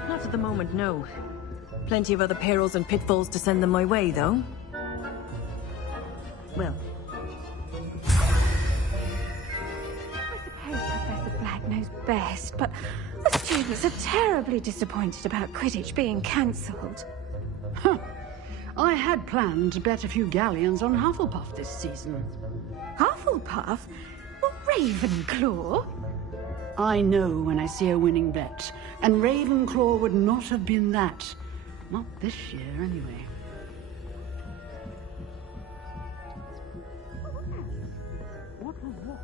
Not at the moment, no. Plenty of other perils and pitfalls to send them my way, though. Well. I suppose Professor Black knows best, but the students are terribly disappointed about Quidditch being cancelled. Huh. I had planned to bet a few galleons on Hufflepuff this season. Hufflepuff? Well, Ravenclaw? I know when I see a winning bet. And Ravenclaw would not have been that. Not this year, anyway. What was what?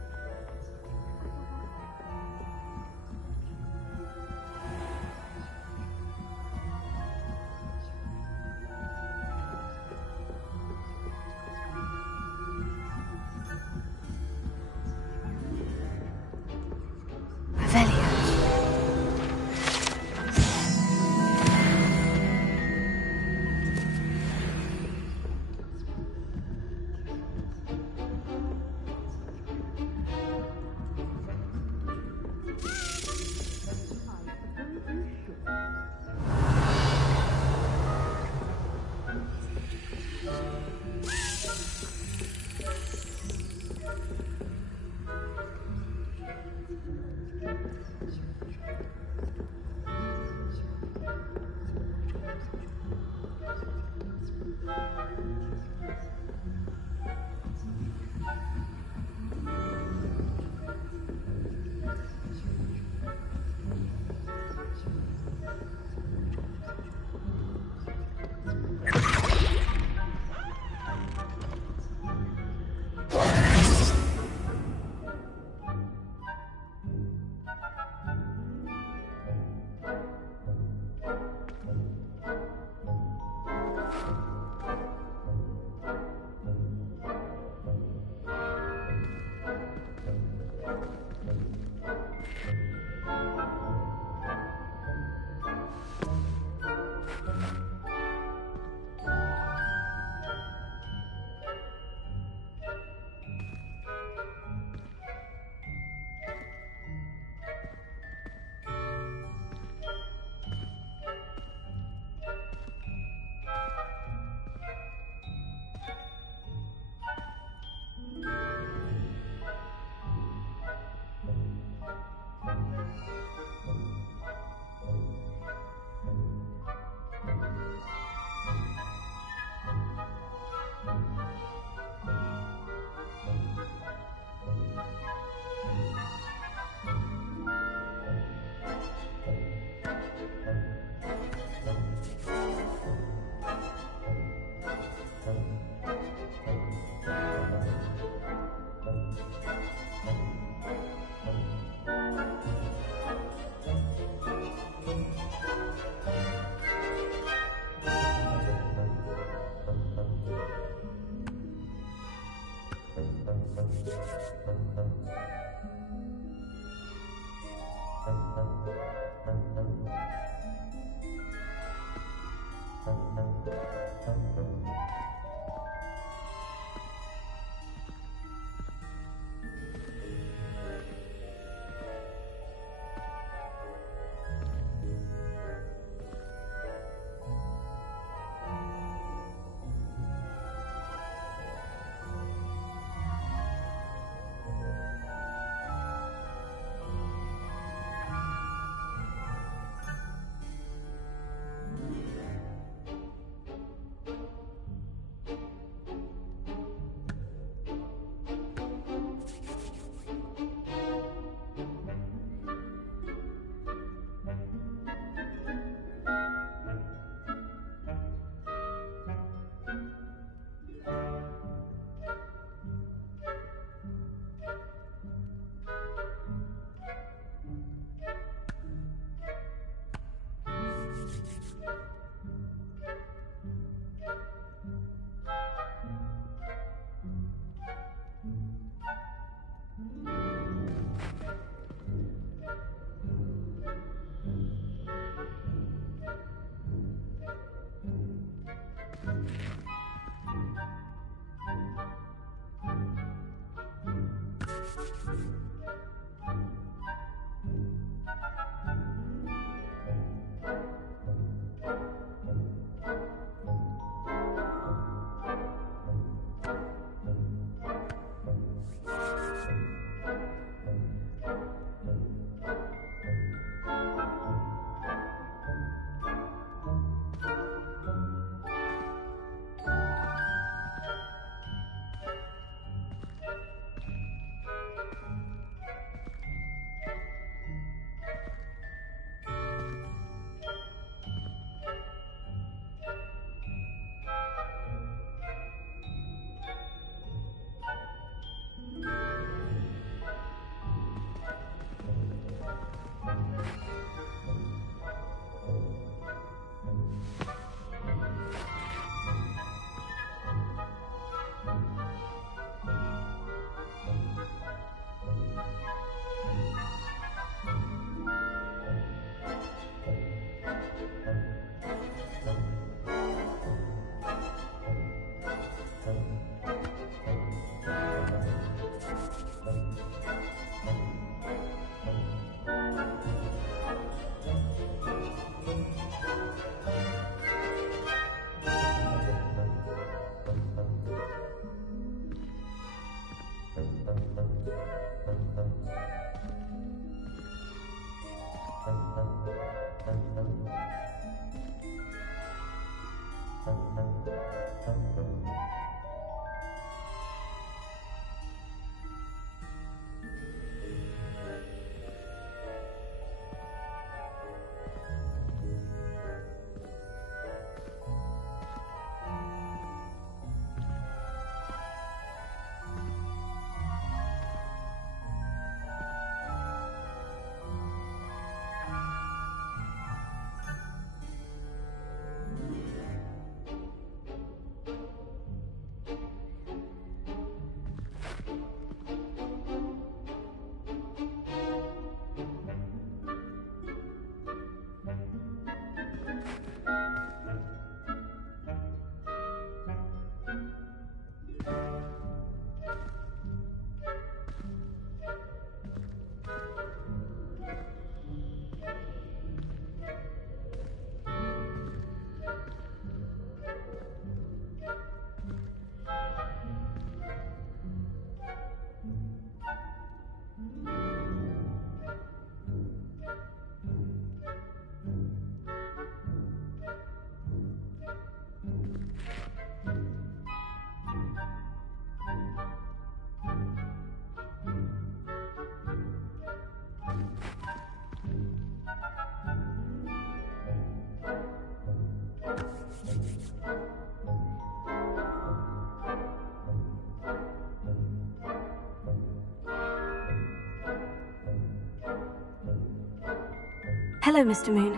Hello, Mr. Moon.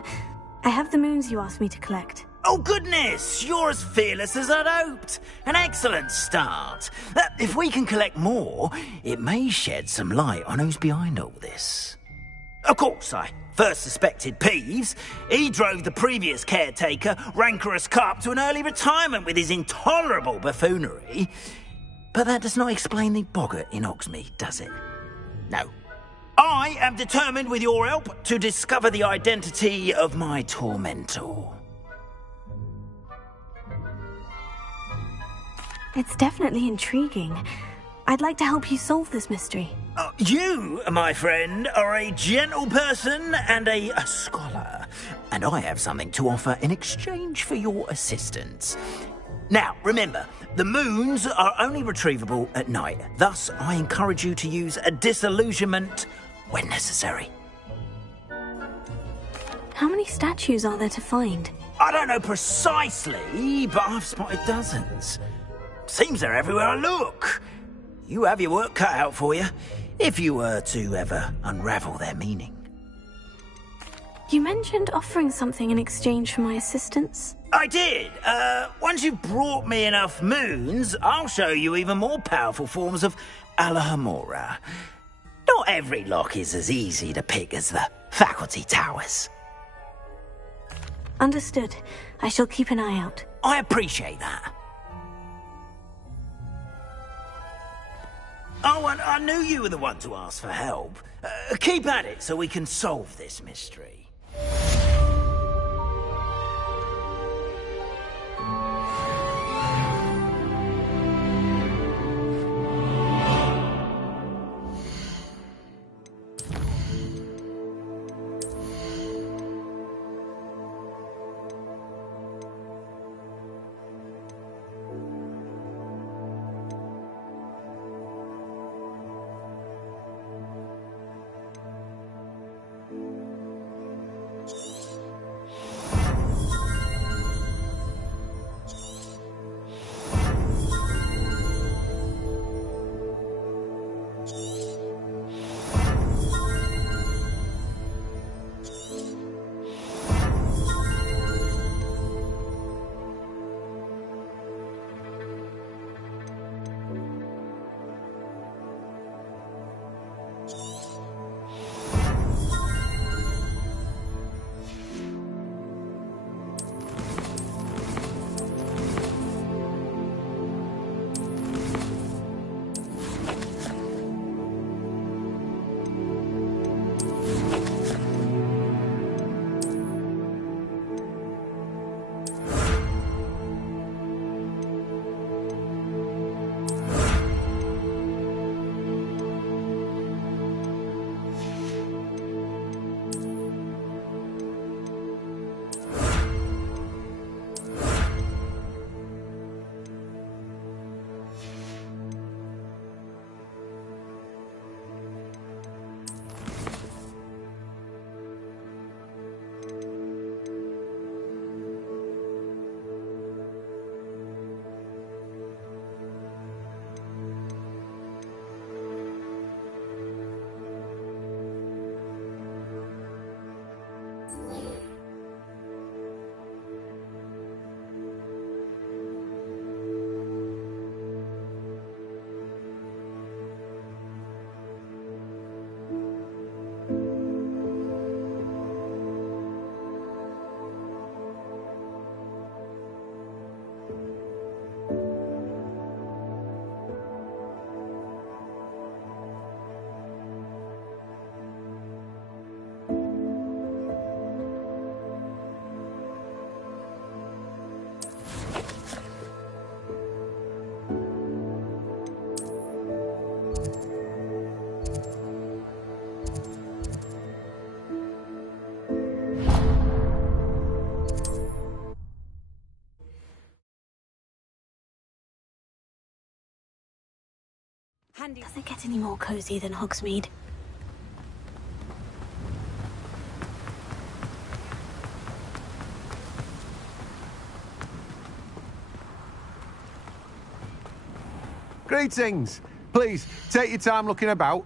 I have the moons you asked me to collect. Oh, goodness! You're as fearless as I'd hoped. An excellent start. If we can collect more, it may shed some light on who's behind all this. Of course, I first suspected Peeves. He drove the previous caretaker, Rancorous Carp, to an early retirement with his intolerable buffoonery. But that does not explain the boggart in Hogsmeade, does it? No. I am determined, with your help, to discover the identity of my tormentor. It's definitely intriguing. I'd like to help you solve this mystery. You, my friend, are a gentle person and a scholar, and I have something to offer in exchange for your assistance. Now, remember, the moons are only retrievable at night. Thus, I encourage you to use a disillusionment when necessary. How many statues are there to find? I don't know precisely, but I've spotted dozens. Seems they're everywhere I look. You have your work cut out for you, if you were to ever unravel their meaning. You mentioned offering something in exchange for my assistance. I did. Once you've brought me enough moons, I'll show you even more powerful forms of Alohomora. Not every lock is as easy to pick as the faculty towers. Understood. I shall keep an eye out. I appreciate that. Oh, and I knew you were the one to ask for help. Keep at it so we can solve this mystery. Does it get any more cozy than Hogsmeade? Greetings. Please, take your time looking about.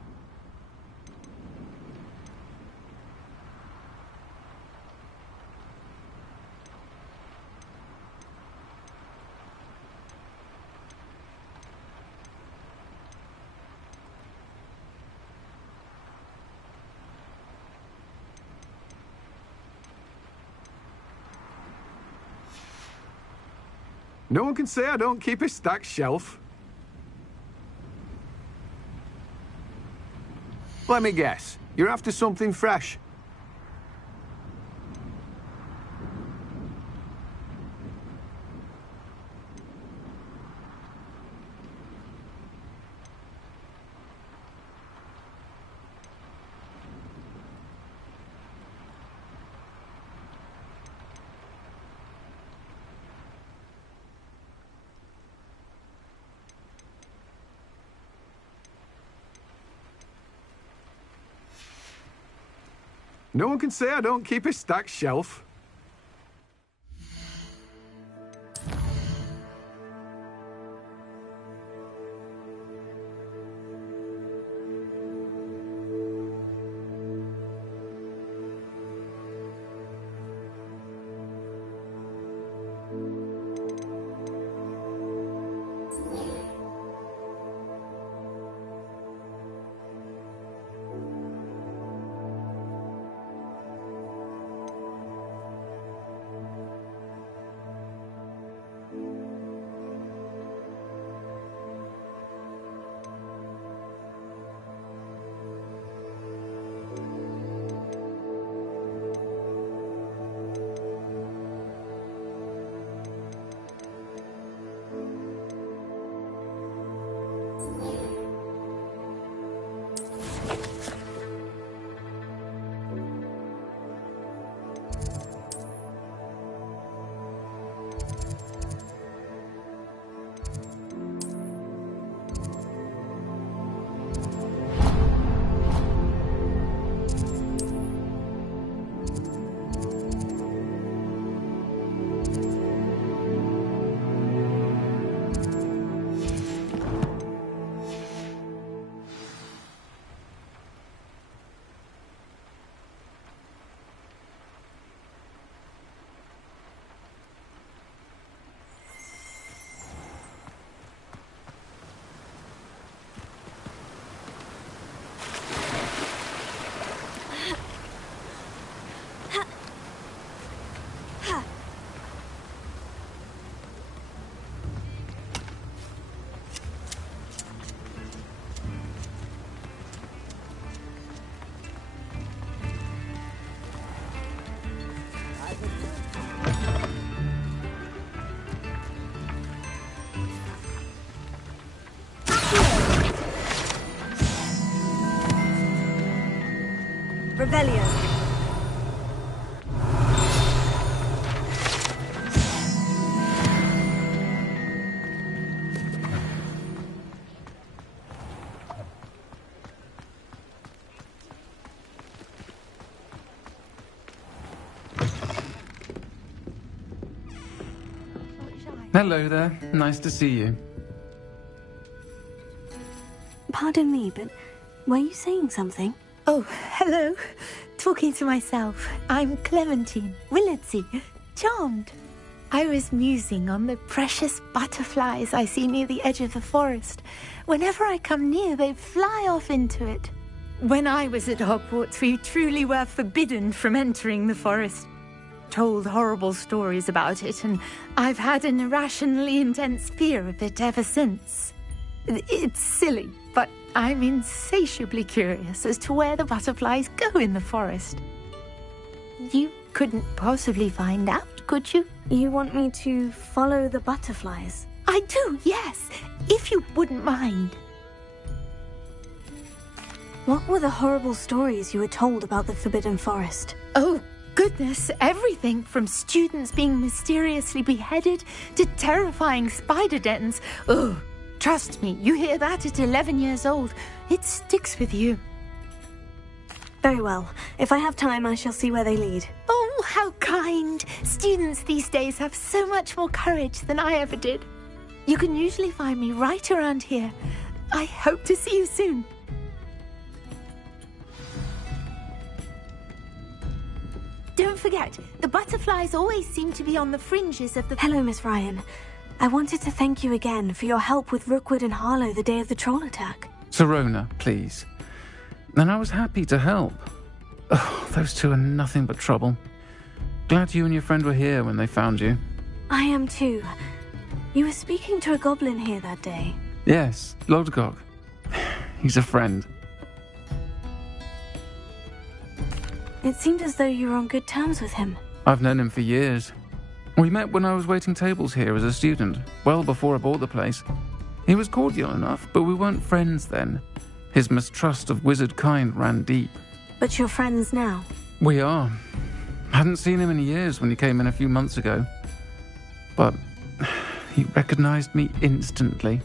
No one can say I don't keep a stacked shelf. Let me guess. You're after something fresh. No one can say I don't keep a stacked shelf. Revelio. Hello there. Nice to see you. Pardon me, but were you saying something? Oh, hello. Talking to myself. I'm Clementine, Willardsey, charmed. I was musing on the precious butterflies I see near the edge of the forest. Whenever I come near, they fly off into it. When I was at Hogwarts, we truly were forbidden from entering the forest. Told horrible stories about it, and I've had an irrationally intense fear of it ever since. It's silly, but I'm insatiably curious as to where the butterflies go in the forest. You couldn't possibly find out, could you? You want me to follow the butterflies? I do, yes, if you wouldn't mind. What were the horrible stories you were told about the Forbidden Forest? Oh, goodness, everything from students being mysteriously beheaded to terrifying spider dens. Oh, trust me, you hear that at 11 years old, it sticks with you. Very well. If I have time, I shall see where they lead. Oh, how kind. Students these days have so much more courage than I ever did. You can usually find me right around here. I hope to see you soon. Don't forget, the butterflies always seem to be on the fringes of the... Hello, Miss Ryan. I wanted to thank you again for your help with Rookwood and Harlow the day of the troll attack. Serona, please. And I was happy to help. Oh, those two are nothing but trouble. Glad you and your friend were here when they found you. I am too. You were speaking to a goblin here that day. Yes, Lodgok. He's a friend. It seemed as though you were on good terms with him. I've known him for years. We met when I was waiting tables here as a student, well before I bought the place. He was cordial enough, but we weren't friends then. His mistrust of wizard kind ran deep. But you're friends now? We are. Hadn't seen him in years when he came in a few months ago. But he recognized me instantly,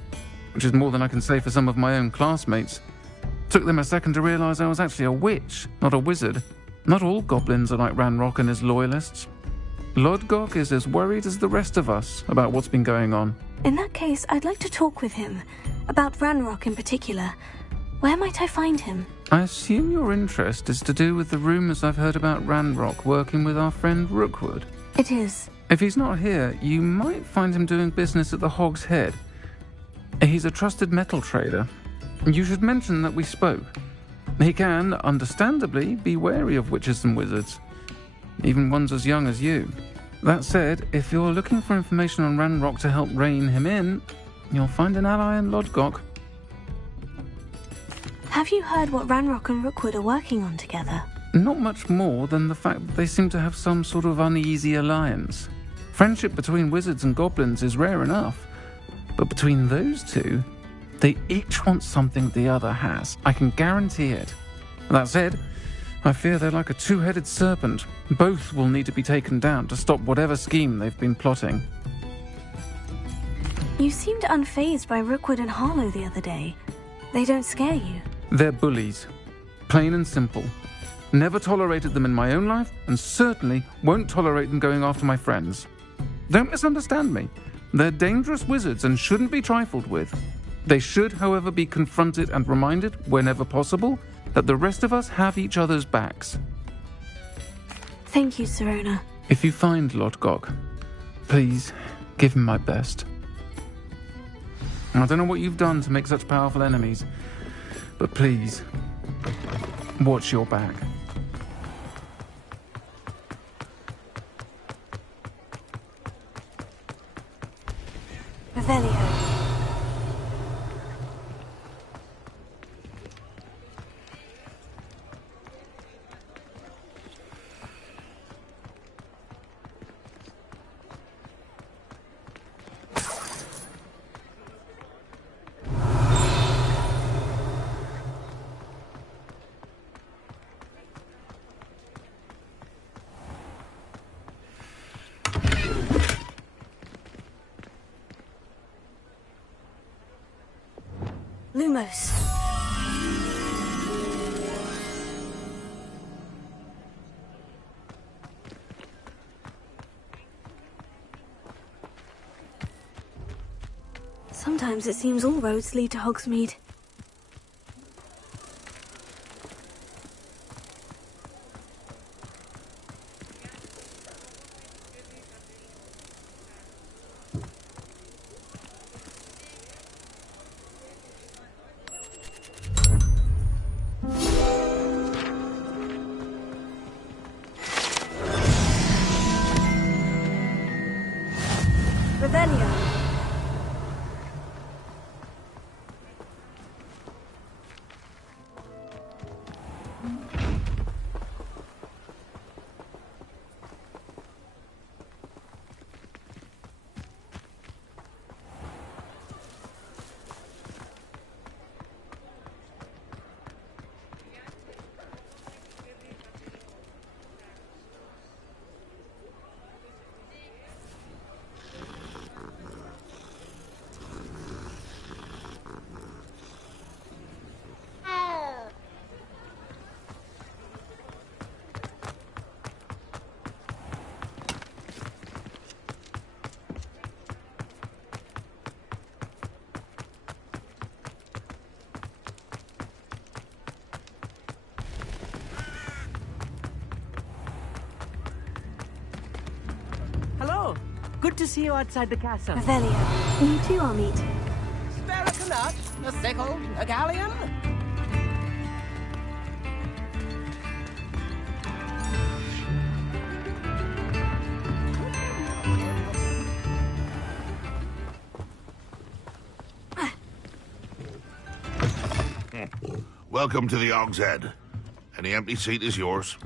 which is more than I can say for some of my own classmates. Took them a second to realize I was actually a witch, not a wizard. Not all goblins are like Ranrock and his loyalists. Lodgok is as worried as the rest of us about what's been going on. In that case, I'd like to talk with him. About Ranrock in particular. Where might I find him? I assume your interest is to do with the rumors I've heard about Ranrock working with our friend Rookwood. It is. If he's not here, you might find him doing business at the Hog's Head. He's a trusted metal trader. You should mention that we spoke. He can, understandably, be wary of witches and wizards, even ones as young as you. That said, if you're looking for information on Ranrock to help rein him in, you'll find an ally in Lodgok. Have you heard what Ranrock and Rookwood are working on together? Not much more than the fact that they seem to have some sort of uneasy alliance. Friendship between wizards and goblins is rare enough, but between those two, they each want something the other has. I can guarantee it. That said, I fear they're like a two-headed serpent. Both will need to be taken down to stop whatever scheme they've been plotting. You seemed unfazed by Rookwood and Harlow the other day. They don't scare you. They're bullies. Plain and simple. Never tolerated them in my own life, and certainly won't tolerate them going after my friends. Don't misunderstand me. They're dangerous wizards and shouldn't be trifled with. They should, however, be confronted and reminded, whenever possible, that the rest of us have each other's backs. Thank you, Sirona. If you find Lodgok, please give him my best. I don't know what you've done to make such powerful enemies, but please, watch your back. Revelio. Lumos. Sometimes it seems all roads lead to Hogsmeade. Revelio. Hello. Good to see you outside the castle. Revelio. You too, I'll meet. Spare a nut, a sickle, a galleon? Welcome to the Og's Head. Any empty seat is yours.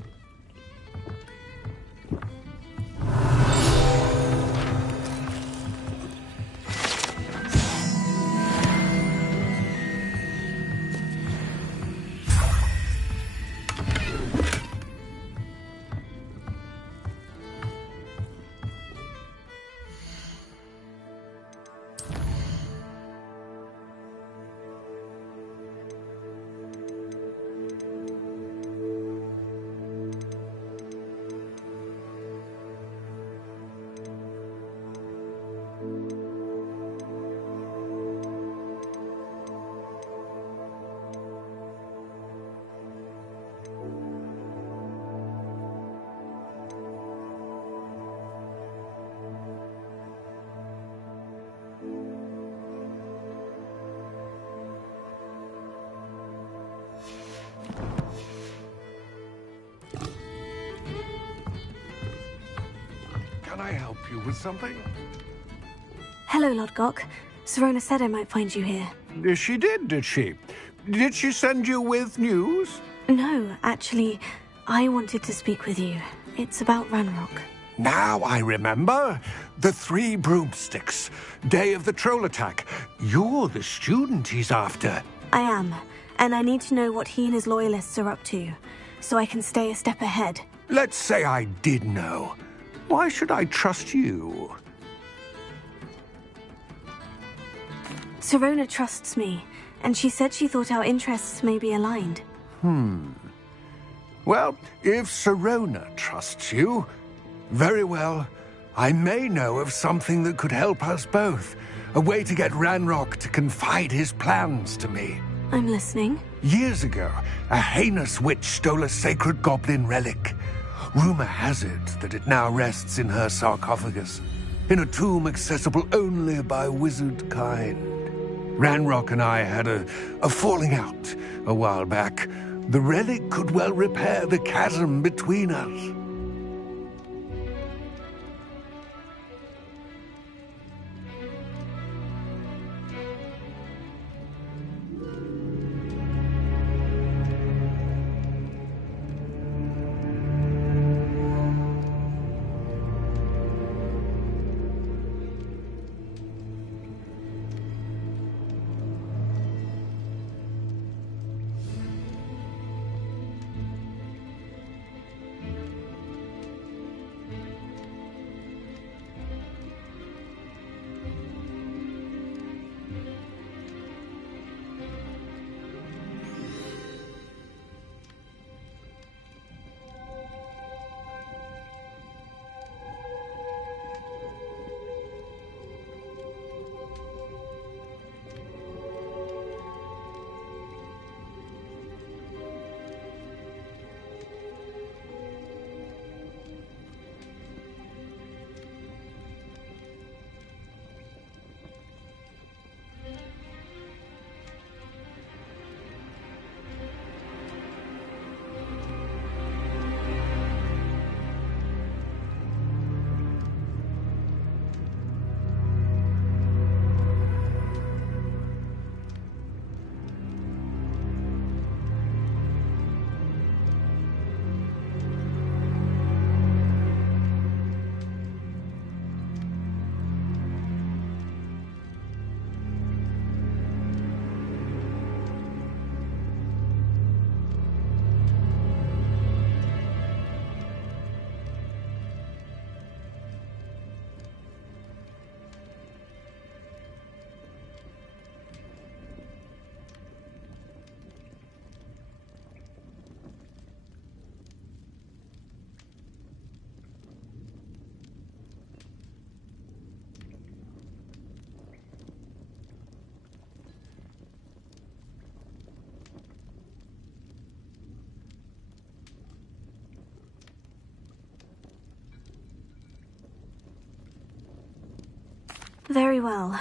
Can I help you with something? Hello, Lodgok. Serona said I might find you here. She did she? Did she send you with news? No, actually, I wanted to speak with you. It's about Ranrock. Now I remember. The 3 broomsticks. Day of the troll attack. You're the student he's after. I am, and I need to know what he and his loyalists are up to, so I can stay a step ahead. Let's say I did know. Why should I trust you? Serona trusts me, and she said she thought our interests may be aligned. Well, if Serona trusts you, very well. I may know of something that could help us both. A way to get Ranrock to confide his plans to me. I'm listening. Years ago, a heinous witch stole a sacred goblin relic. Rumor has it that it now rests in her sarcophagus, in a tomb accessible only by wizard kind. Ranrock and I had a falling out a while back. The relic could well repair the chasm between us. Very well.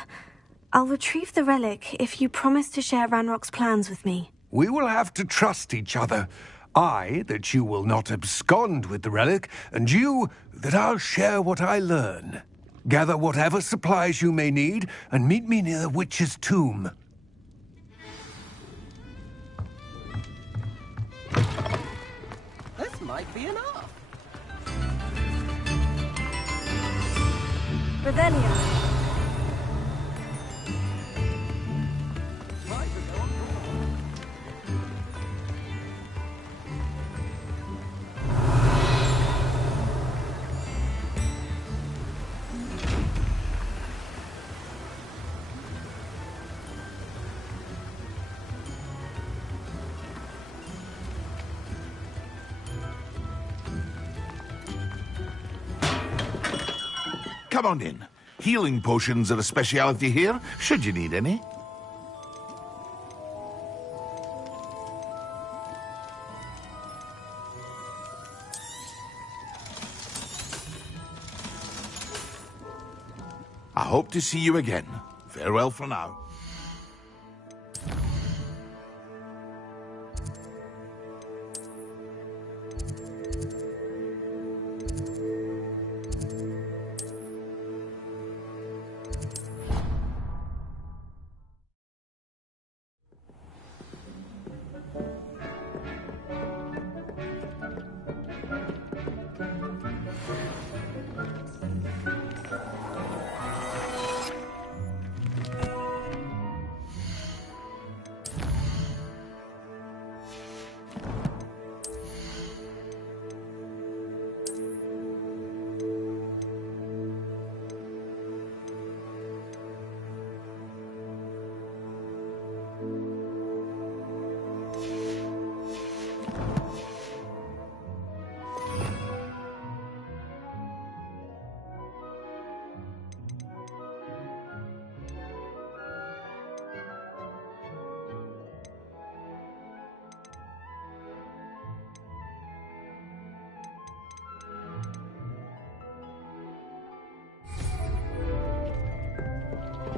I'll retrieve the relic if you promise to share Ranrock's plans with me. We will have to trust each other. I, that you will not abscond with the relic, and you, that I'll share what I learn. Gather whatever supplies you may need, and meet me near the witch's tomb. be enough. Revelio. Come on in. Healing potions are a speciality here, should you need any. I hope to see you again. Farewell for now.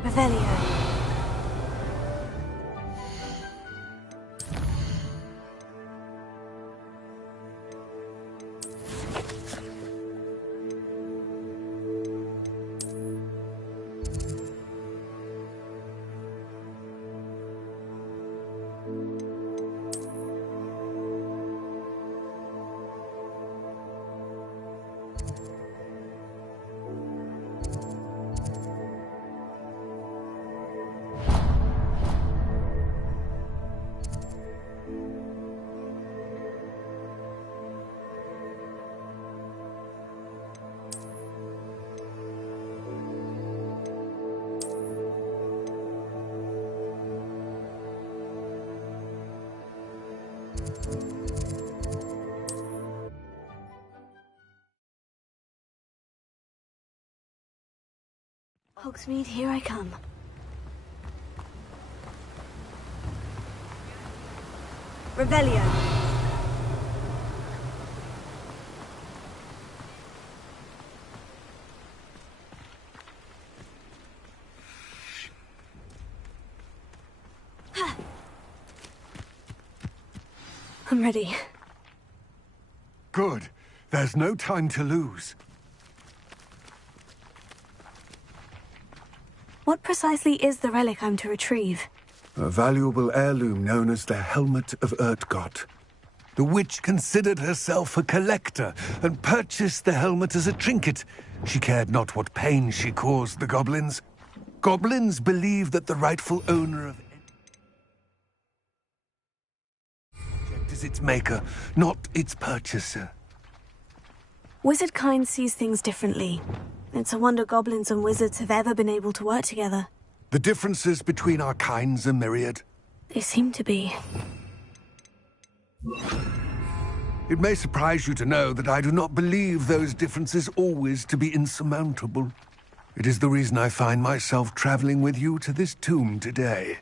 Revelio. Hogsmeade, here I come. Revelio. I'm ready. Good. There's no time to lose. What precisely is the relic I'm to retrieve? A valuable heirloom known as the Helmet of Urtgott. The witch considered herself a collector and purchased the helmet as a trinket. She cared not what pain she caused the goblins. Goblins believe that the rightful owner of is its maker, not its purchaser. Wizard kind sees things differently. It's a wonder goblins and wizards have ever been able to work together. The differences between our kinds are myriad. They seem to be. It may surprise you to know that I do not believe those differences always to be insurmountable. It is the reason I find myself traveling with you to this tomb today.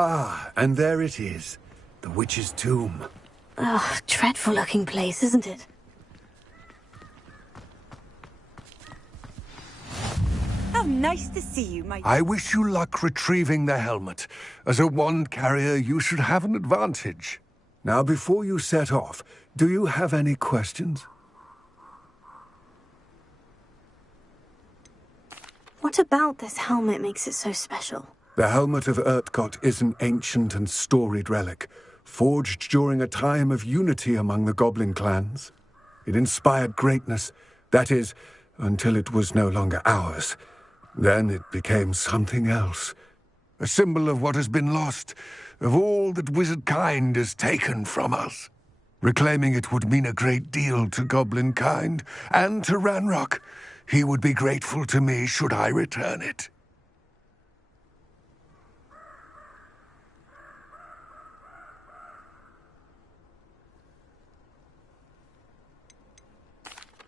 Ah, and there it is. The witch's tomb. Ugh, dreadful looking place, isn't it? How nice to see you, my... I wish you luck retrieving the helmet. As a wand carrier, you should have an advantage. Now, before you set off, do you have any questions? What about this helmet makes it so special? The helmet of Urtkot is an ancient and storied relic, forged during a time of unity among the goblin clans. It inspired greatness, that is, until it was no longer ours. Then it became something else. A symbol of what has been lost, of all that wizard kind has taken from us. Reclaiming it would mean a great deal to goblin kind, and to Ranrock. He would be grateful to me should I return it.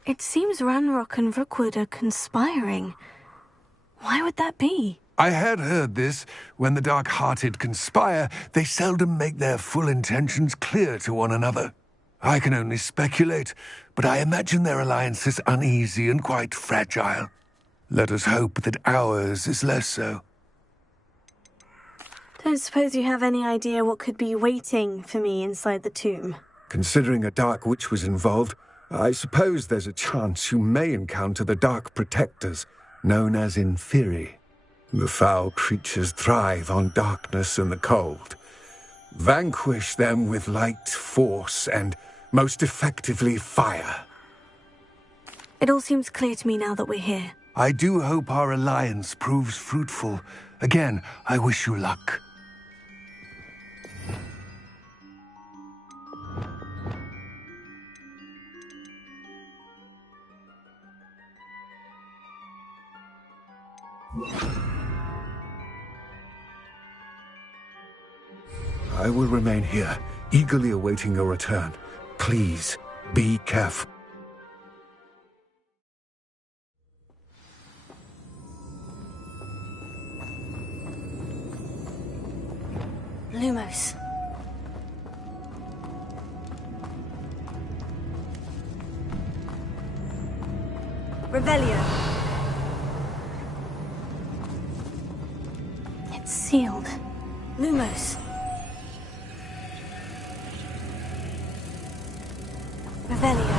It seems Ranrock and Rookwood are conspiring. Why would that be? I had heard this. When the dark-hearted conspire, they seldom make their full intentions clear to one another. I can only speculate, but I imagine their alliance is uneasy and quite fragile. Let us hope that ours is less so. Don't suppose you have any idea what could be waiting for me inside the tomb? Considering a dark witch was involved, I suppose there's a chance you may encounter the Dark Protectors, known as Inferi. The foul creatures thrive on darkness and the cold. Vanquish them with light, force, and most effectively fire. It all seems clear to me now that we're here. I do hope our alliance proves fruitful. Again, I wish you luck. I will remain here, eagerly awaiting your return. Please, be careful. Lumos. Revelio. It's sealed. Lumos. Revelio.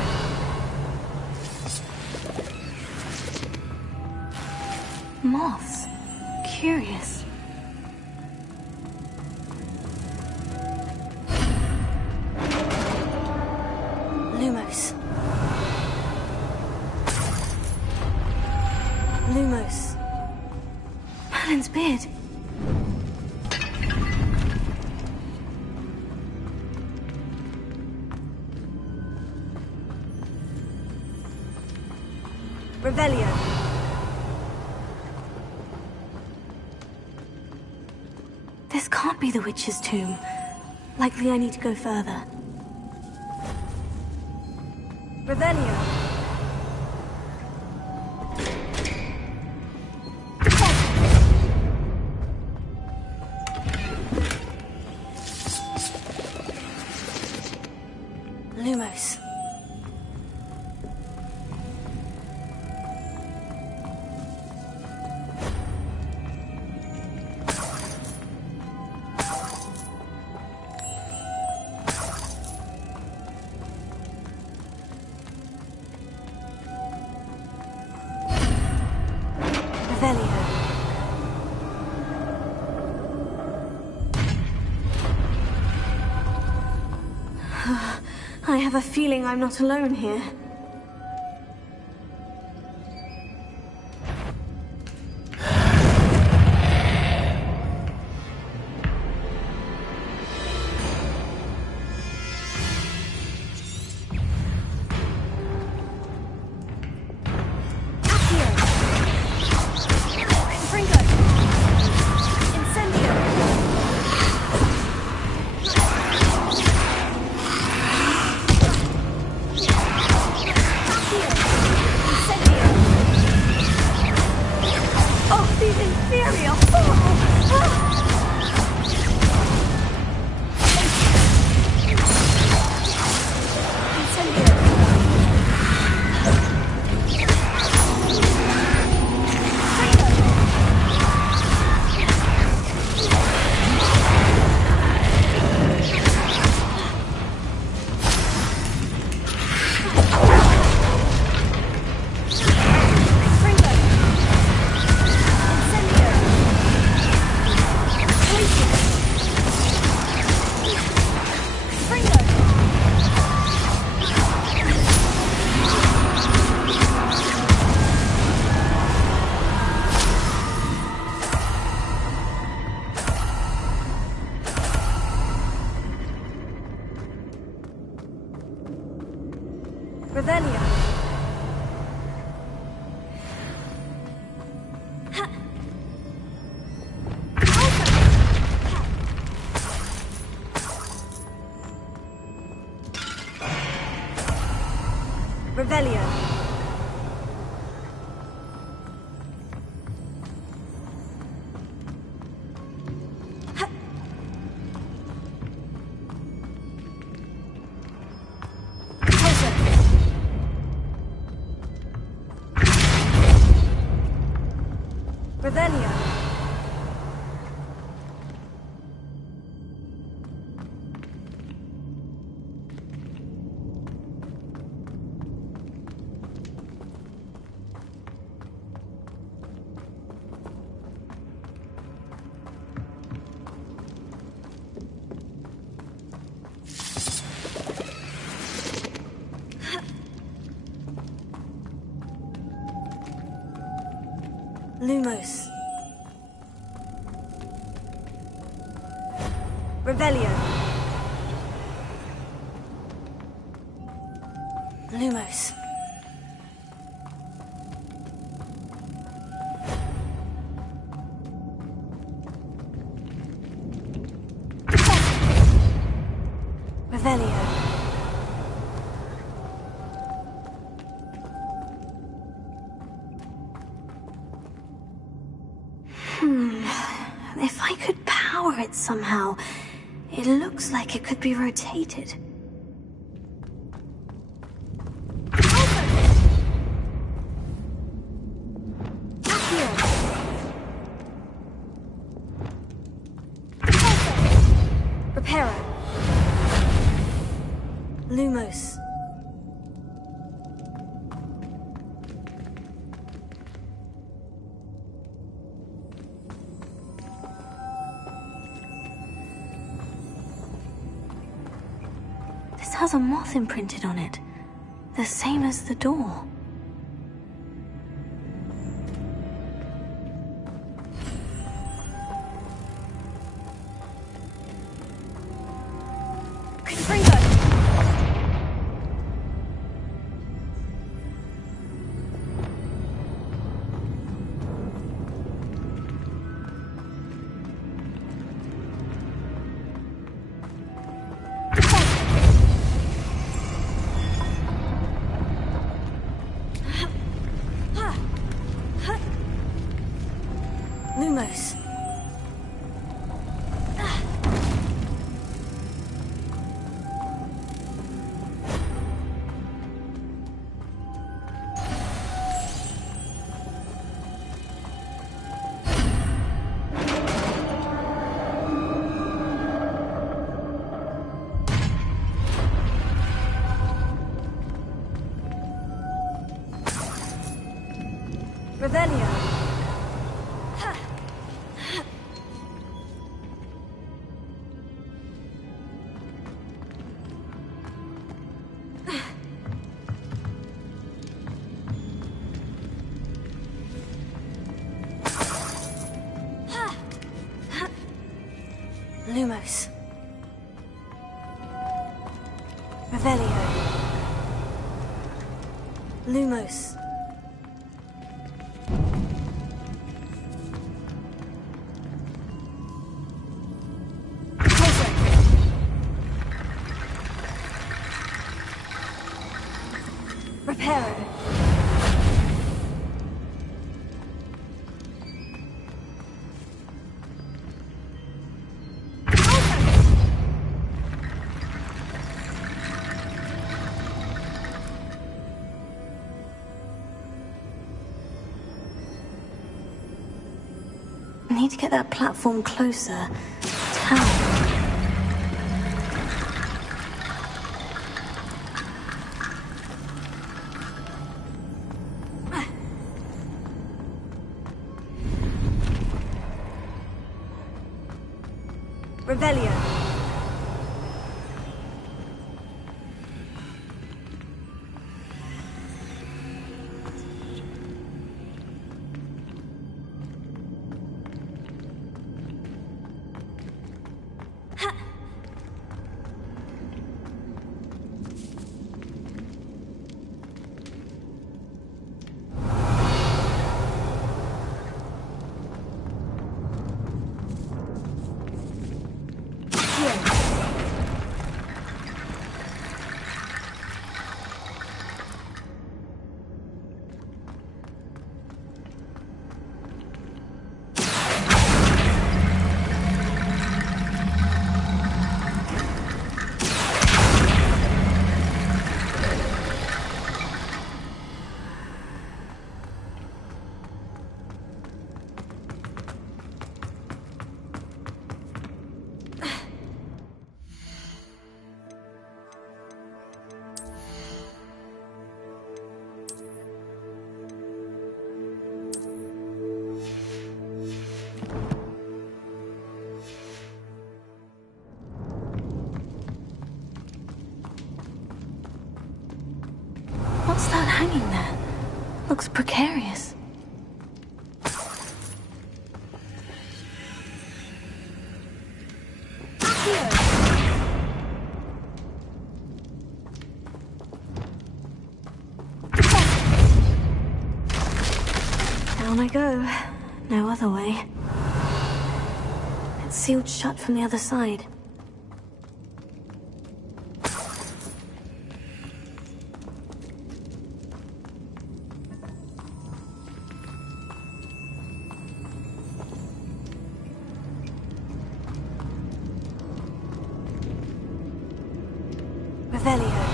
Moths. Curious. Lumos. Lumos. Merlin's beard. Revelio. This can't be the witch's tomb. Likely I need to go further. Revelio. Lumos. I have a feeling I'm not alone here. Revelio. Revelio. Lumos. Revelio. Lumos. Revelio. If I could power it somehow, it looks like it could be rotated. Reparo. Lumos. This has a moth imprinted on it, the same as the door. Lumos. Revelio. Lumos. Revelio. Lumos. Reparo. I need to get that platform closer. Tower. Revelio. hanging there? Looks precarious. Down I go. No other way. It's sealed shut from the other side. Revelio.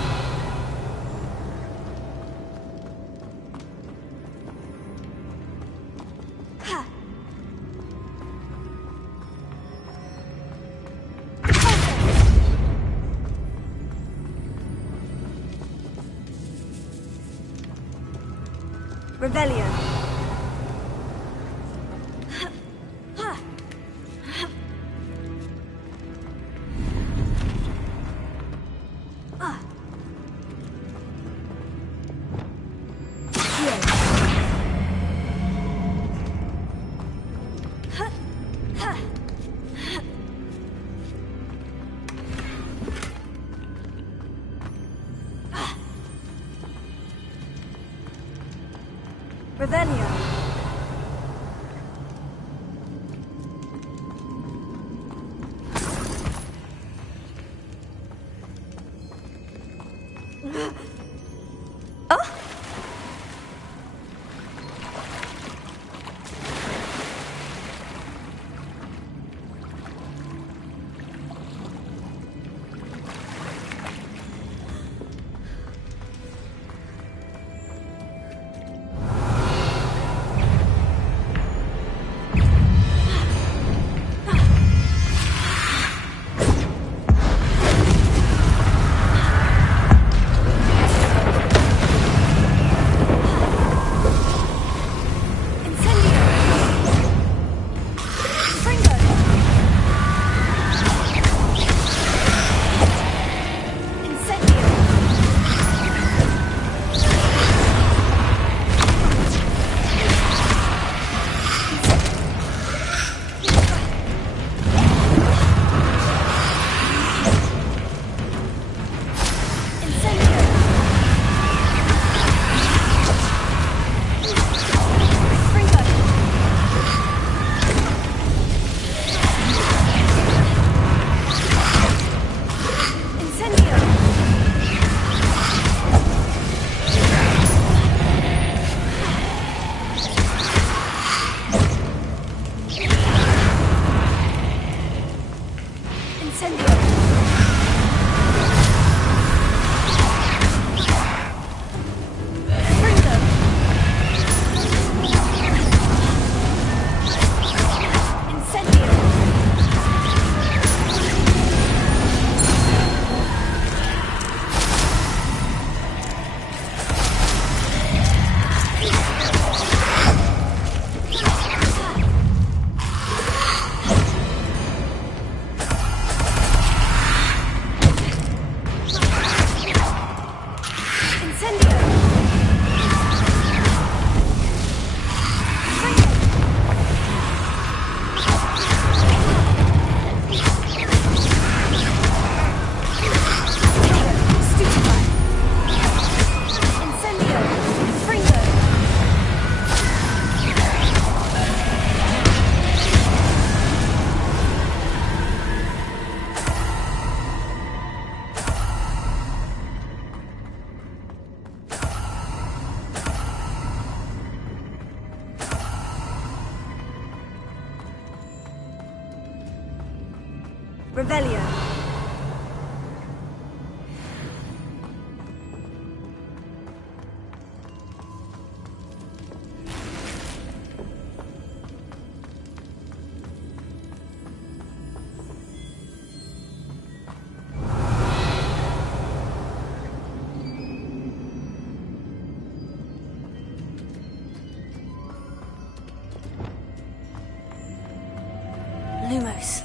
Revelio. Revelio. Revelio. Lumos.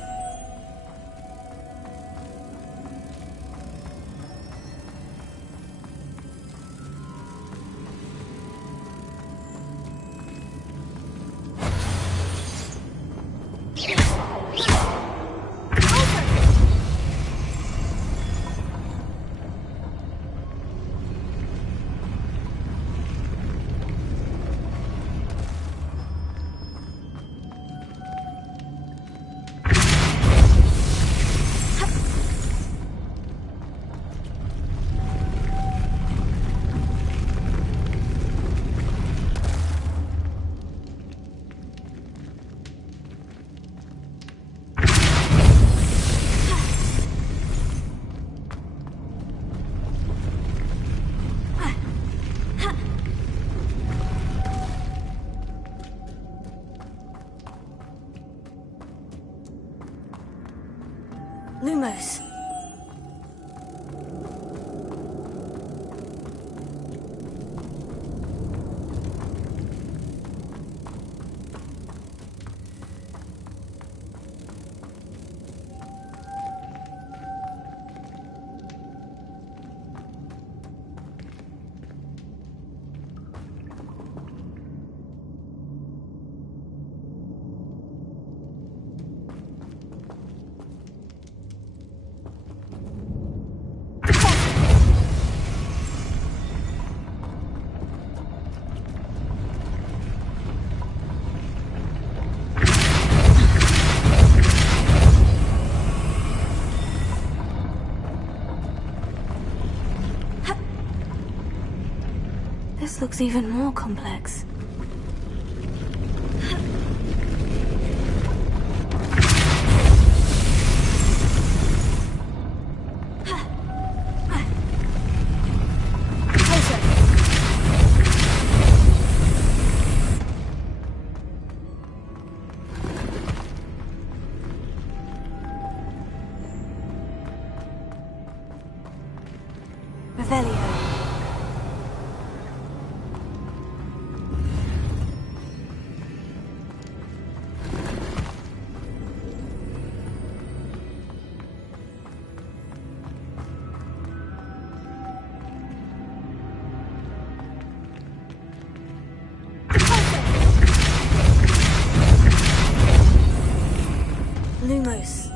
close. This looks even more complex. Revelio. Lumos.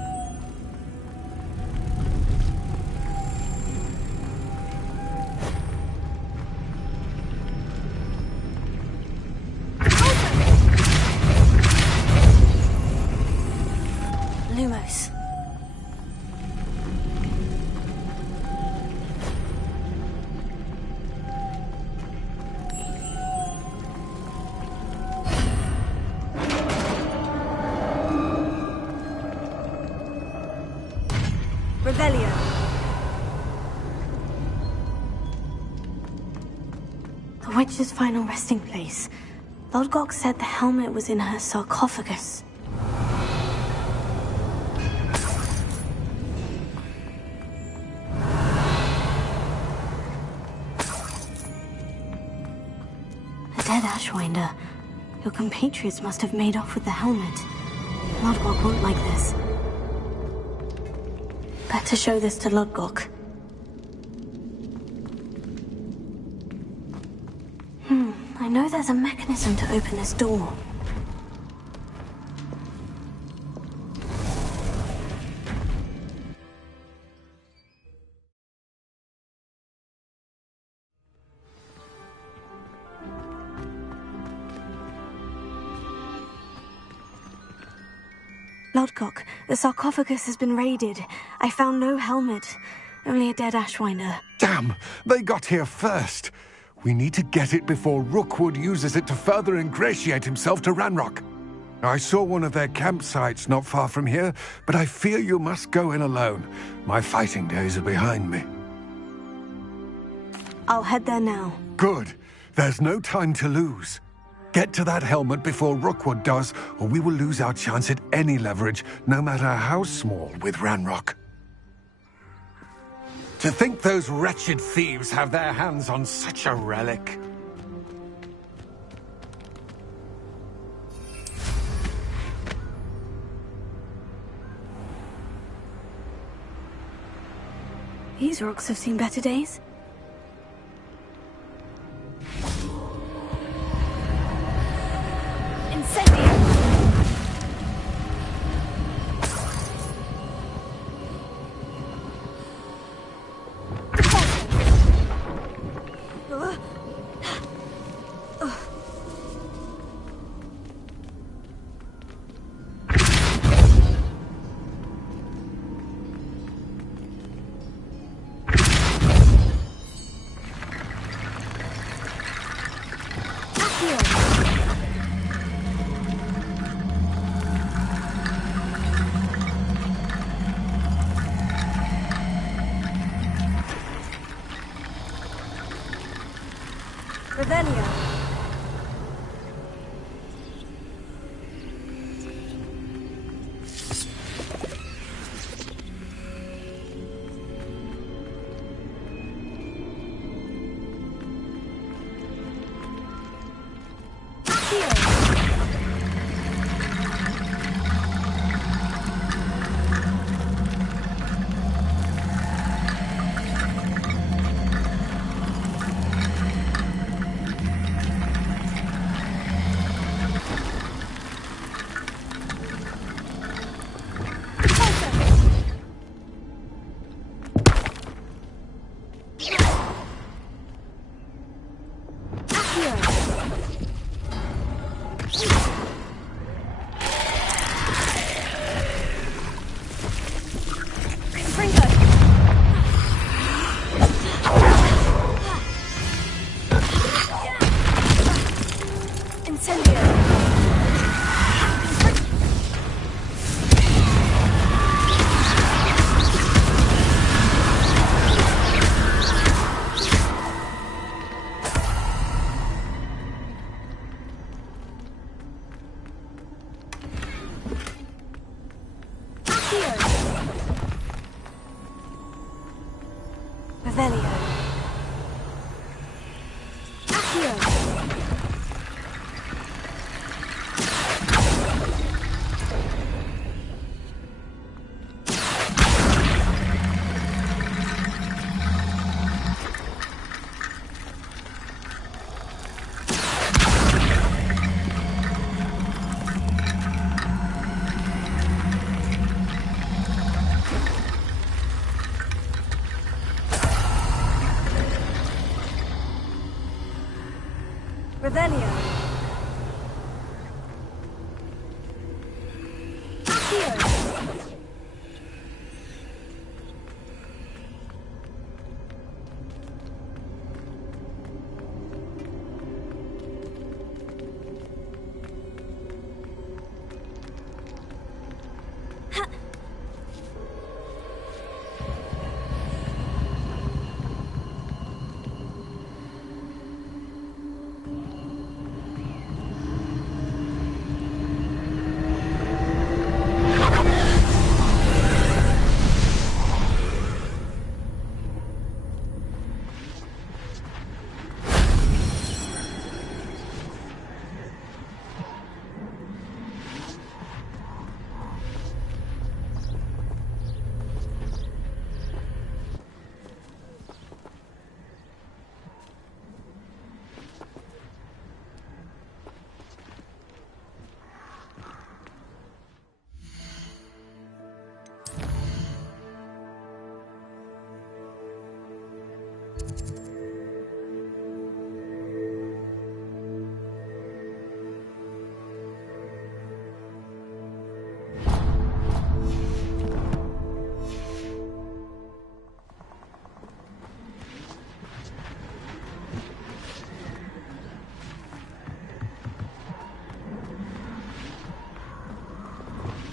Lumos. Revelio. The witch's final resting place. Lodgok said the helmet was in her sarcophagus. A dead Ashwinder. Your compatriots must have made off with the helmet. Lodgok won't like this. Better show this to Lodgok. I know there's a mechanism to open this door. Lodgok, the sarcophagus has been raided. I found no helmet, only a dead Ashwinder. Damn! They got here first. We need to get it before Rookwood uses it to further ingratiate himself to Ranrock. I saw one of their campsites not far from here, but I fear you must go in alone. My fighting days are behind me. I'll head there now. Good. There's no time to lose. Get to that helmet before Rookwood does, or we will lose our chance at any leverage, no matter how small, with Ranrock. To think those wretched thieves have their hands on such a relic. These rocks have seen better days.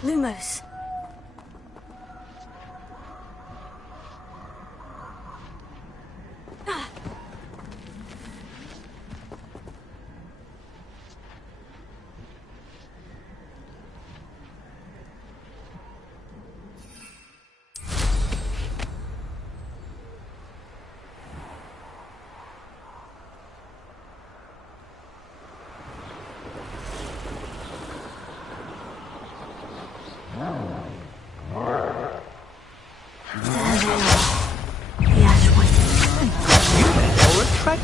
Lumos.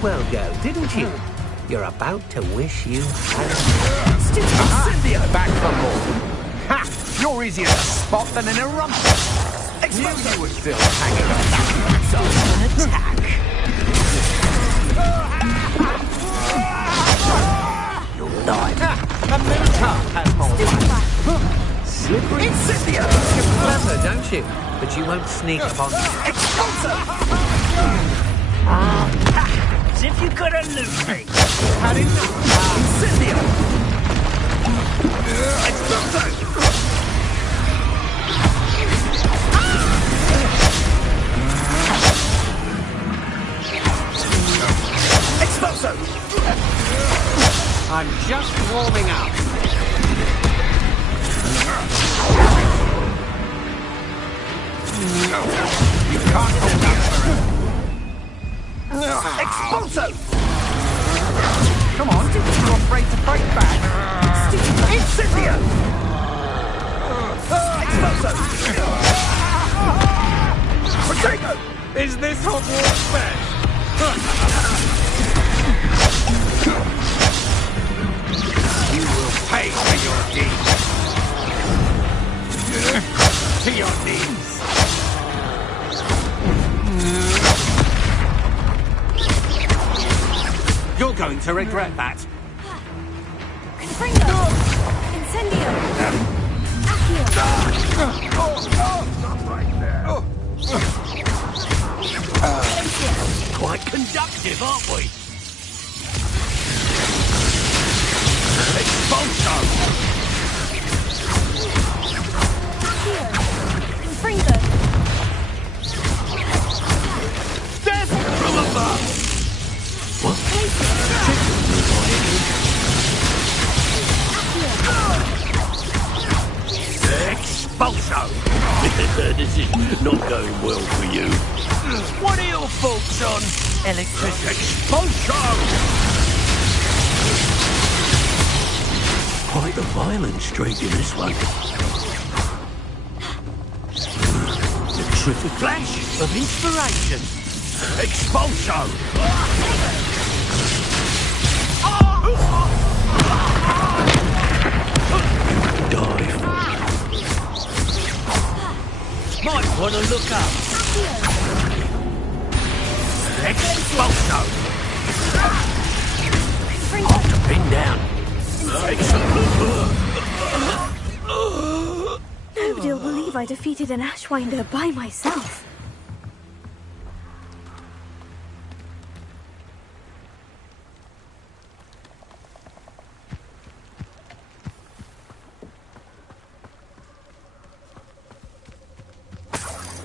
Well, girl, didn't you? You're about to wish you had... Cynthia! Back for more. Ha! You're easier to spot than in a rump. Expose you were still hanging on. So, an attack. You'll die. The Moontop has more life. Slippery. It's Cynthia! You're clever, don't you? But you won't sneak upon... Expulsor! As if you could elude me. How do you know? Cynthia! Expulso! Expulso! I'm just warming up. You can't hold that forever. Expulso! Come on, you're afraid to break back. Is this Hogwarts best? You will pay for your deeds. To your knees. You're going to regret that. Confringo! Incendio! Accio! Quite conductive, aren't we? Expulso! Accio! Confringo! Death from above! What? Expulso! This is not going well for you. What are your thoughts on electricity? Expulso! Quite a violent streak in this one. The terrific Flash of inspiration! Expulso! dive. Might want to look up. Expulso! Pin down. Nobody'll believe I defeated an Ashwinder by myself.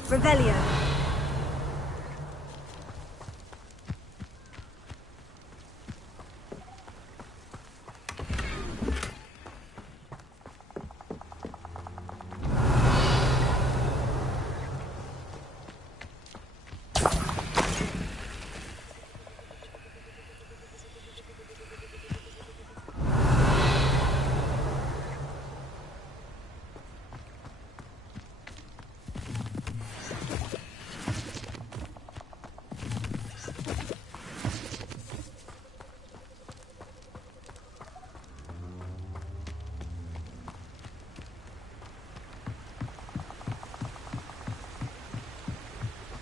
Revelio.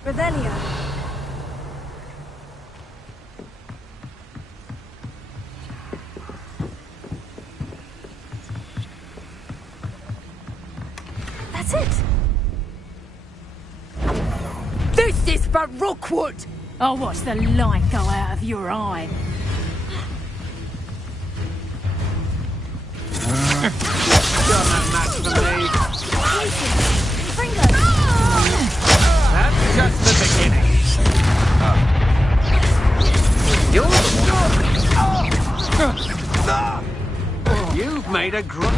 Revelio. That's it. This is for Rookwood! I'll watch the light go out of your eye. Got no match for me. That's just the beginning. You're the one. You've made a grunt.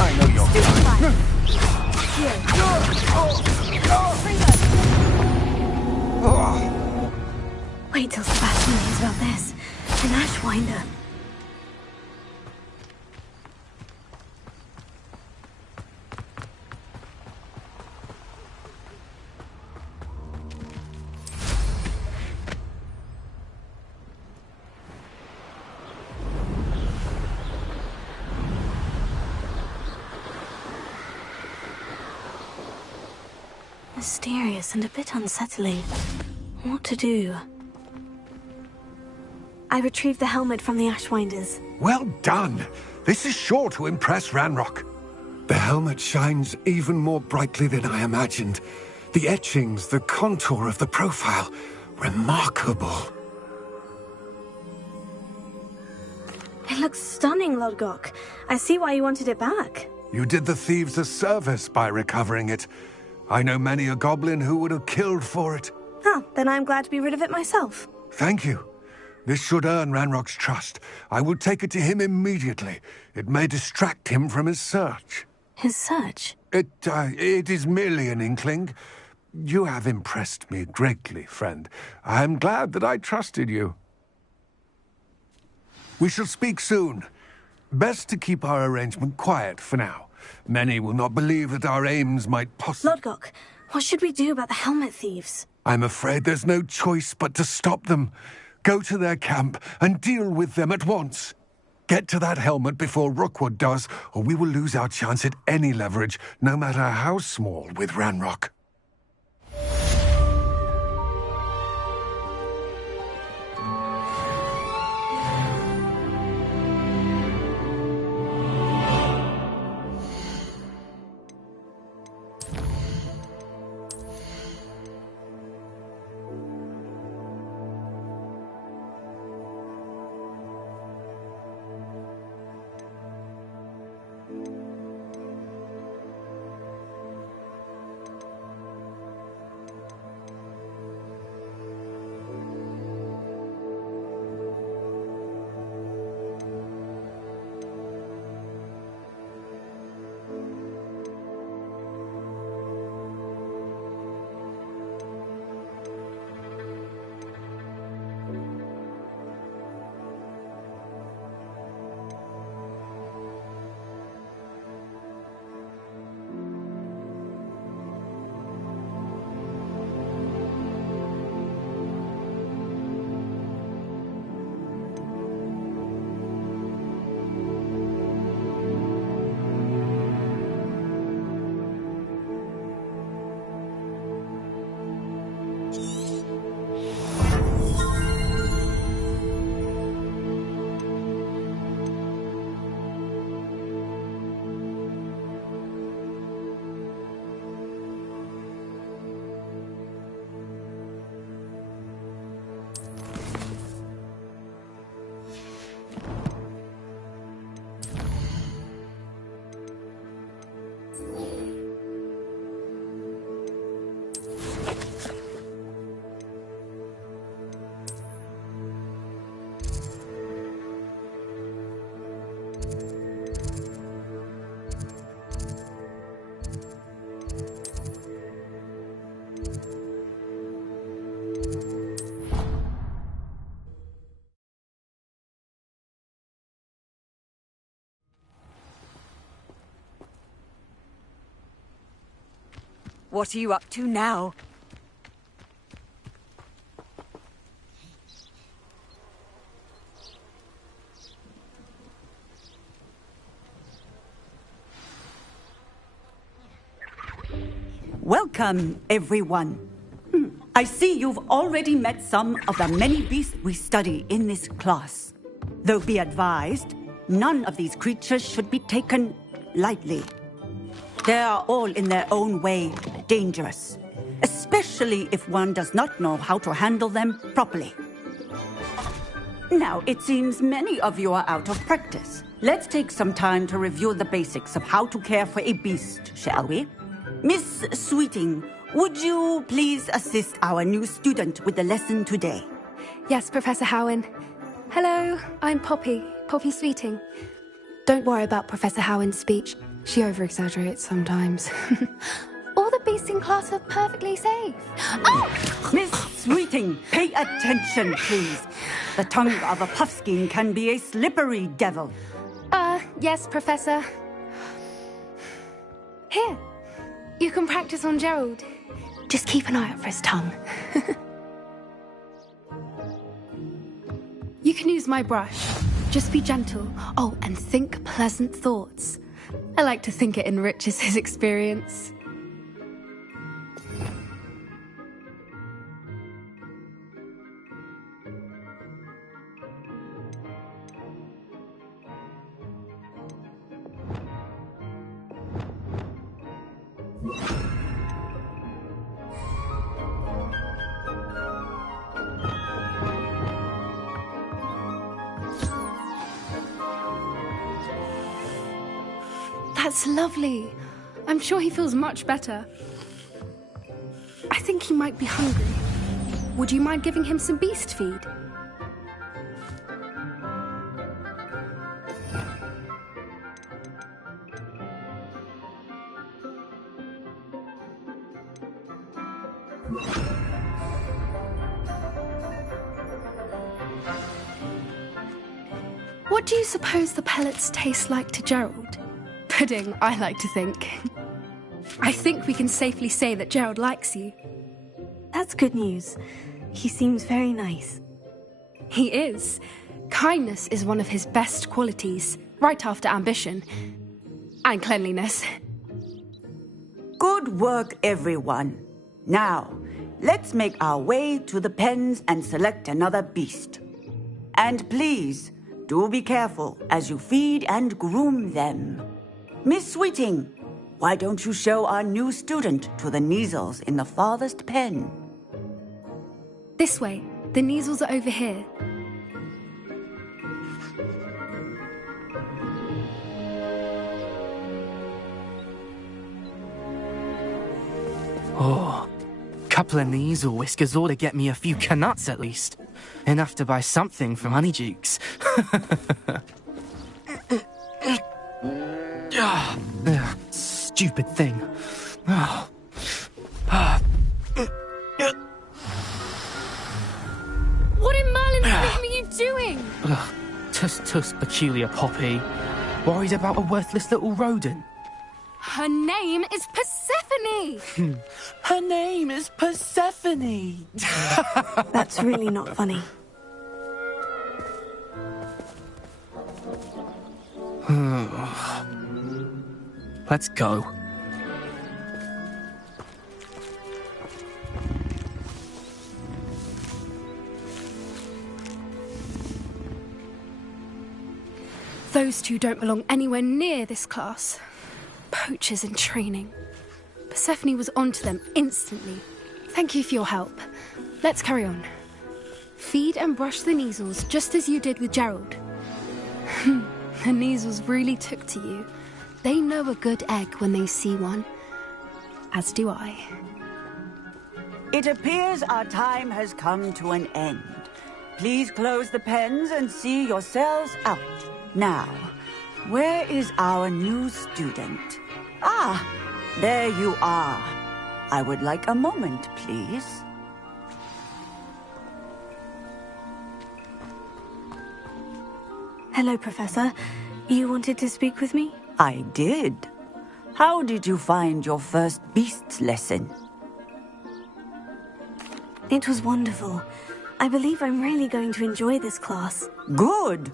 I know you're fine. Wait till Sebastian hears about this. An Ashwinder. Mysterious and a bit unsettling. What to do? I retrieved the helmet from the Ashwinders. Well done! This is sure to impress Ranrock. The helmet shines even more brightly than I imagined. The etchings, the contour of the profile. Remarkable. It looks stunning, Lodgok. I see why you wanted it back. You did the thieves a service by recovering it. I know many a goblin who would have killed for it. Ah, then I'm glad to be rid of it myself. Thank you. This should earn Ranrock's trust. I will take it to him immediately. It may distract him from his search. His search? It is merely an inkling. You have impressed me greatly, friend. I am glad that I trusted you. We shall speak soon. Best to keep our arrangement quiet for now. Many will not believe that our aims might possibly... Lodgok, what should we do about the helmet thieves? I'm afraid there's no choice but to stop them. Go to their camp and deal with them at once. Get to that helmet before Rookwood does, or we will lose our chance at any leverage, no matter how small, with Ranrock. What are you up to now? Welcome, everyone. I see you've already met some of the many beasts we study in this class. Though be advised, none of these creatures should be taken lightly. They are all in their own way dangerous, especially if one does not know how to handle them properly. Now, it seems many of you are out of practice. Let's take some time to review the basics of how to care for a beast, shall we? Miss Sweeting, would you please assist our new student with the lesson today? Yes, Professor Howen. Hello, I'm Poppy Sweeting. Don't worry about Professor Howen's speech. She over-exaggerates sometimes. All the beasts in class are perfectly safe. Oh! Miss Sweeting, pay attention, please. The tongue of a puffskein can be a slippery devil. Yes, Professor. Here, you can practice on Gerald. Just keep an eye out for his tongue. You can use my brush. Just be gentle. Oh, and think pleasant thoughts. I like to think it enriches his experience. That's lovely. I'm sure he feels much better. I think he might be hungry. Would you mind giving him some beast feed? What do you suppose the pellets taste like to Gerald? Pudding, I like to think. I think we can safely say that Gerald likes you. That's good news. He seems very nice. He is. Kindness is one of his best qualities, right after ambition. And cleanliness. Good work, everyone. Now, let's make our way to the pens and select another beast. And please, do be careful as you feed and groom them. Miss Sweeting, why don't you show our new student to the Kneazles in the farthest pen? This way. The Kneazles are over here. Oh, couple of Kneazle whiskers ought to get me a few canuts at least. Enough to buy something from Honeydukes. Stupid thing. What in Merlin's name are you doing? Tuss, peculiar Poppy. Worried about a worthless little rodent? Her name is Persephone! Her name is Persephone! That's really not funny. Let's go. Those two don't belong anywhere near this class. Poachers in training. Persephone was onto them instantly. Thank you for your help. Let's carry on. Feed and brush the Kneazles just as you did with Gerald. The Kneazles really took to you. They know a good egg when they see one. As do I. It appears our time has come to an end. Please close the pens and see yourselves out. Now, where is our new student? Ah, there you are. I would like a moment, please. Hello, Professor. You wanted to speak with me? I did. How did you find your first beasts lesson? It was wonderful. I believe I'm really going to enjoy this class. Good.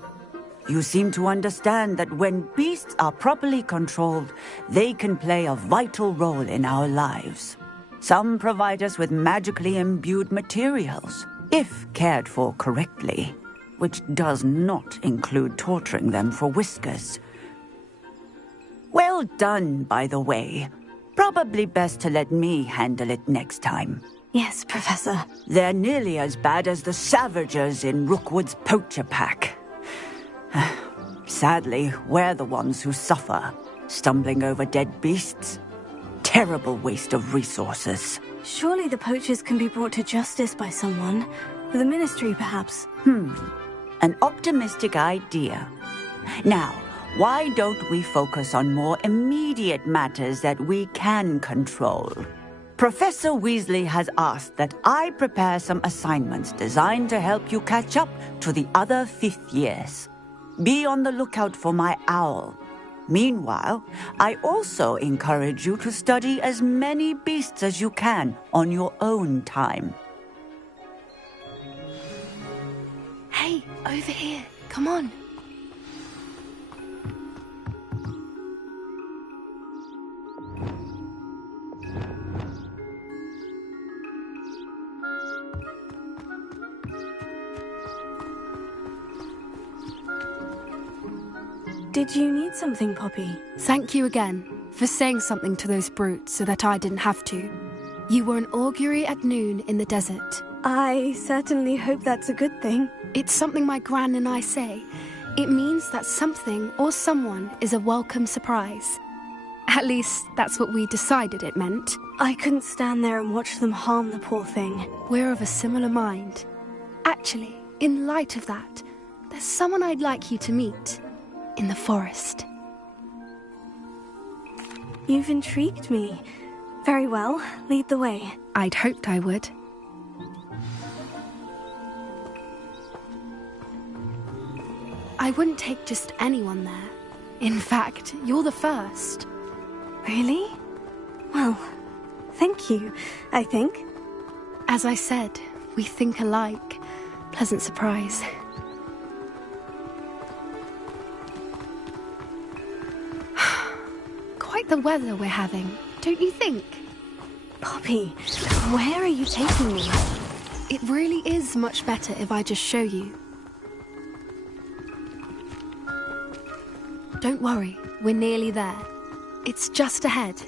You seem to understand that when beasts are properly controlled, they can play a vital role in our lives. Some provide us with magically imbued materials, if cared for correctly, which does not include torturing them for whiskers. Well done, by the way. Probably best to let me handle it next time. Yes, Professor. They're nearly as bad as the Savagers in Rookwood's poacher pack. Sadly, we're the ones who suffer, stumbling over dead beasts. Terrible waste of resources. Surely the poachers can be brought to justice by someone. The Ministry, perhaps. An optimistic idea. Now, why don't we focus on more immediate matters that we can control? Professor Weasley has asked that I prepare some assignments designed to help you catch up to the other 5th years. Be on the lookout for my owl. Meanwhile, I also encourage you to study as many beasts as you can on your own time. Hey, over here. Come on. Did you need something, Poppy? Thank you again for saying something to those brutes so that I didn't have to. You were an augury at noon in the desert. I certainly hope that's a good thing. It's something my gran and I say. It means that something or someone is a welcome surprise. At least, that's what we decided it meant. I couldn't stand there and watch them harm the poor thing. We're of a similar mind. Actually, in light of that, there's someone I'd like you to meet. In the forest. You've intrigued me. Very well, lead the way. I'd hoped I would. I wouldn't take just anyone there. In fact, you're the first. Really? Well, thank you, I think. As I said, we think alike. Pleasant surprise. Quite the weather we're having, don't you think? Poppy, where are you taking me? It really is much better if I just show you. Don't worry, we're nearly there. It's just ahead.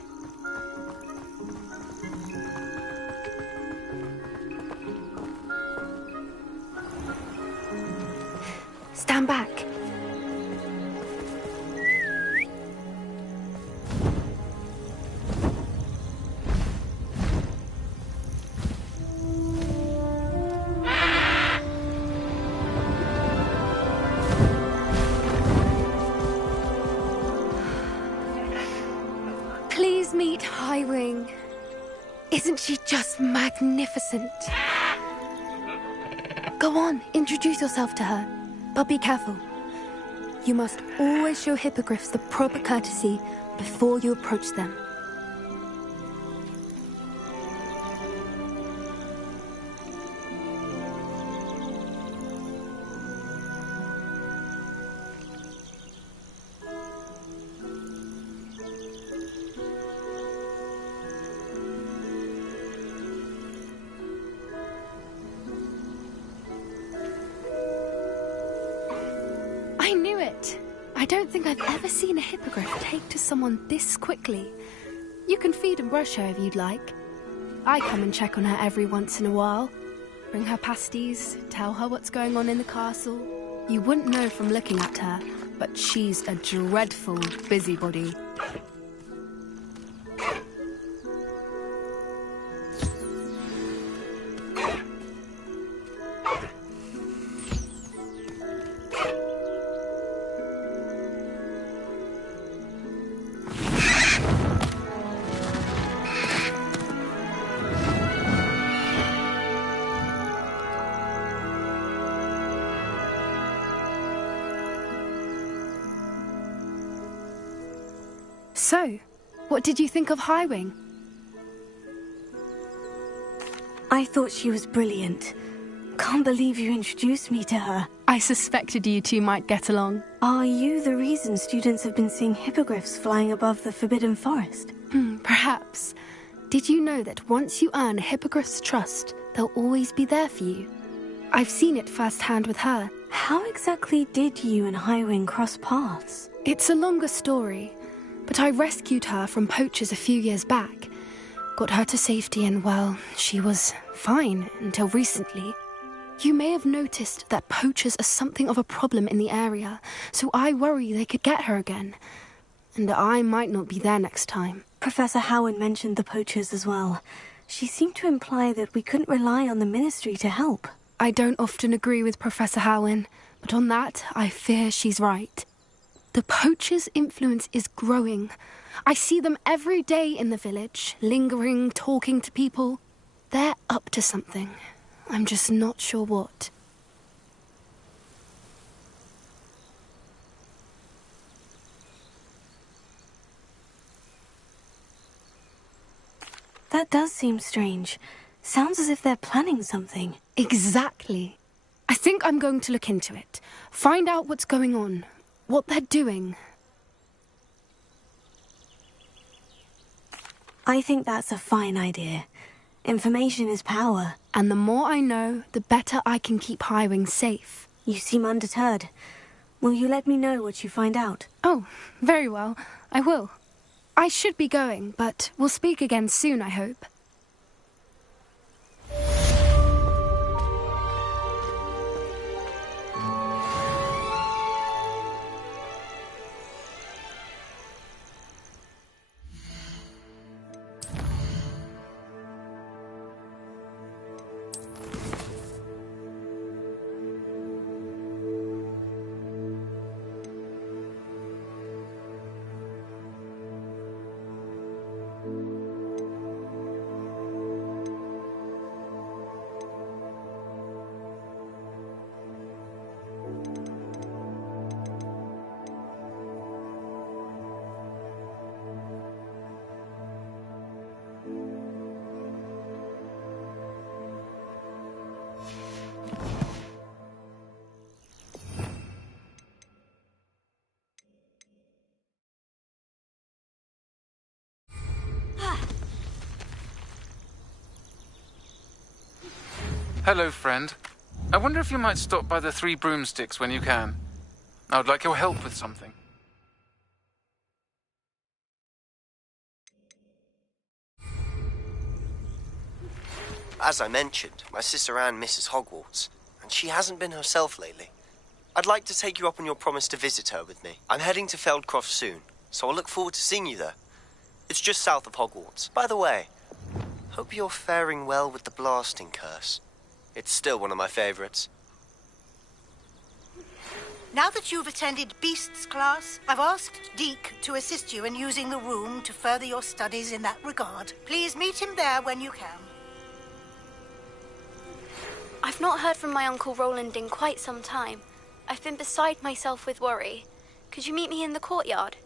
Stand back. Please meet Highwing. Isn't she just magnificent? Go on, introduce yourself to her. But be careful. You must always show hippogriffs the proper courtesy before you approach them. I knew it! I don't think I've ever seen a hippogriff take to someone this quickly. You can feed and brush her if you'd like. I come and check on her every once in a while. Bring her pasties, tell her what's going on in the castle. You wouldn't know from looking at her, but she's a dreadful busybody. So, what did you think of Highwing? I thought she was brilliant. Can't believe you introduced me to her. I suspected you two might get along. Are you the reason students have been seeing hippogriffs flying above the Forbidden Forest? Perhaps. Did you know that once you earn a hippogriff's trust, they'll always be there for you? I've seen it firsthand with her. How exactly did you and Highwing cross paths? It's a longer story, but I rescued her from poachers a few years back. Got her to safety and, well, she was fine until recently. You may have noticed that poachers are something of a problem in the area, so I worry they could get her again. And I might not be there next time. Professor Howard mentioned the poachers as well. She seemed to imply that we couldn't rely on the Ministry to help. I don't often agree with Professor Howin, but on that, I fear she's right. The poachers' influence is growing. I see them every day in the village, lingering, talking to people. They're up to something. I'm just not sure what. That does seem strange. Sounds as if they're planning something. Exactly. I think I'm going to look into it. Find out what's going on. What they're doing. I think that's a fine idea. Information is power. And the more I know, the better I can keep Highwing safe. You seem undeterred. Will you let me know what you find out? Oh, very well. I will. I should be going, but we'll speak again soon, I hope. Hello, friend. I wonder if you might stop by the Three Broomsticks when you can. I would like your help with something. As I mentioned, my sister Anne misses Hogwarts, and she hasn't been herself lately. I'd like to take you up on your promise to visit her with me. I'm heading to Feldcroft soon, so I'll look forward to seeing you there. It's just south of Hogwarts. By the way, hope you're faring well with the blasting curse. It's still one of my favorites. Now that you've attended Beasts class, I've asked Deke to assist you in using the room to further your studies in that regard. Please meet him there when you can. I've not heard from my Uncle Roland in quite some time. I've been beside myself with worry. Could you meet me in the courtyard?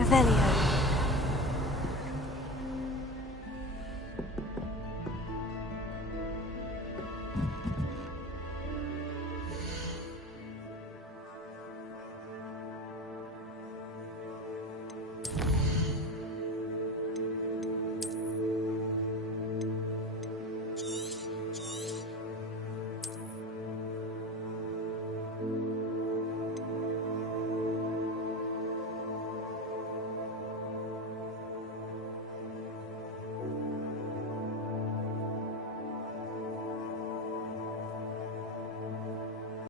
Revelio.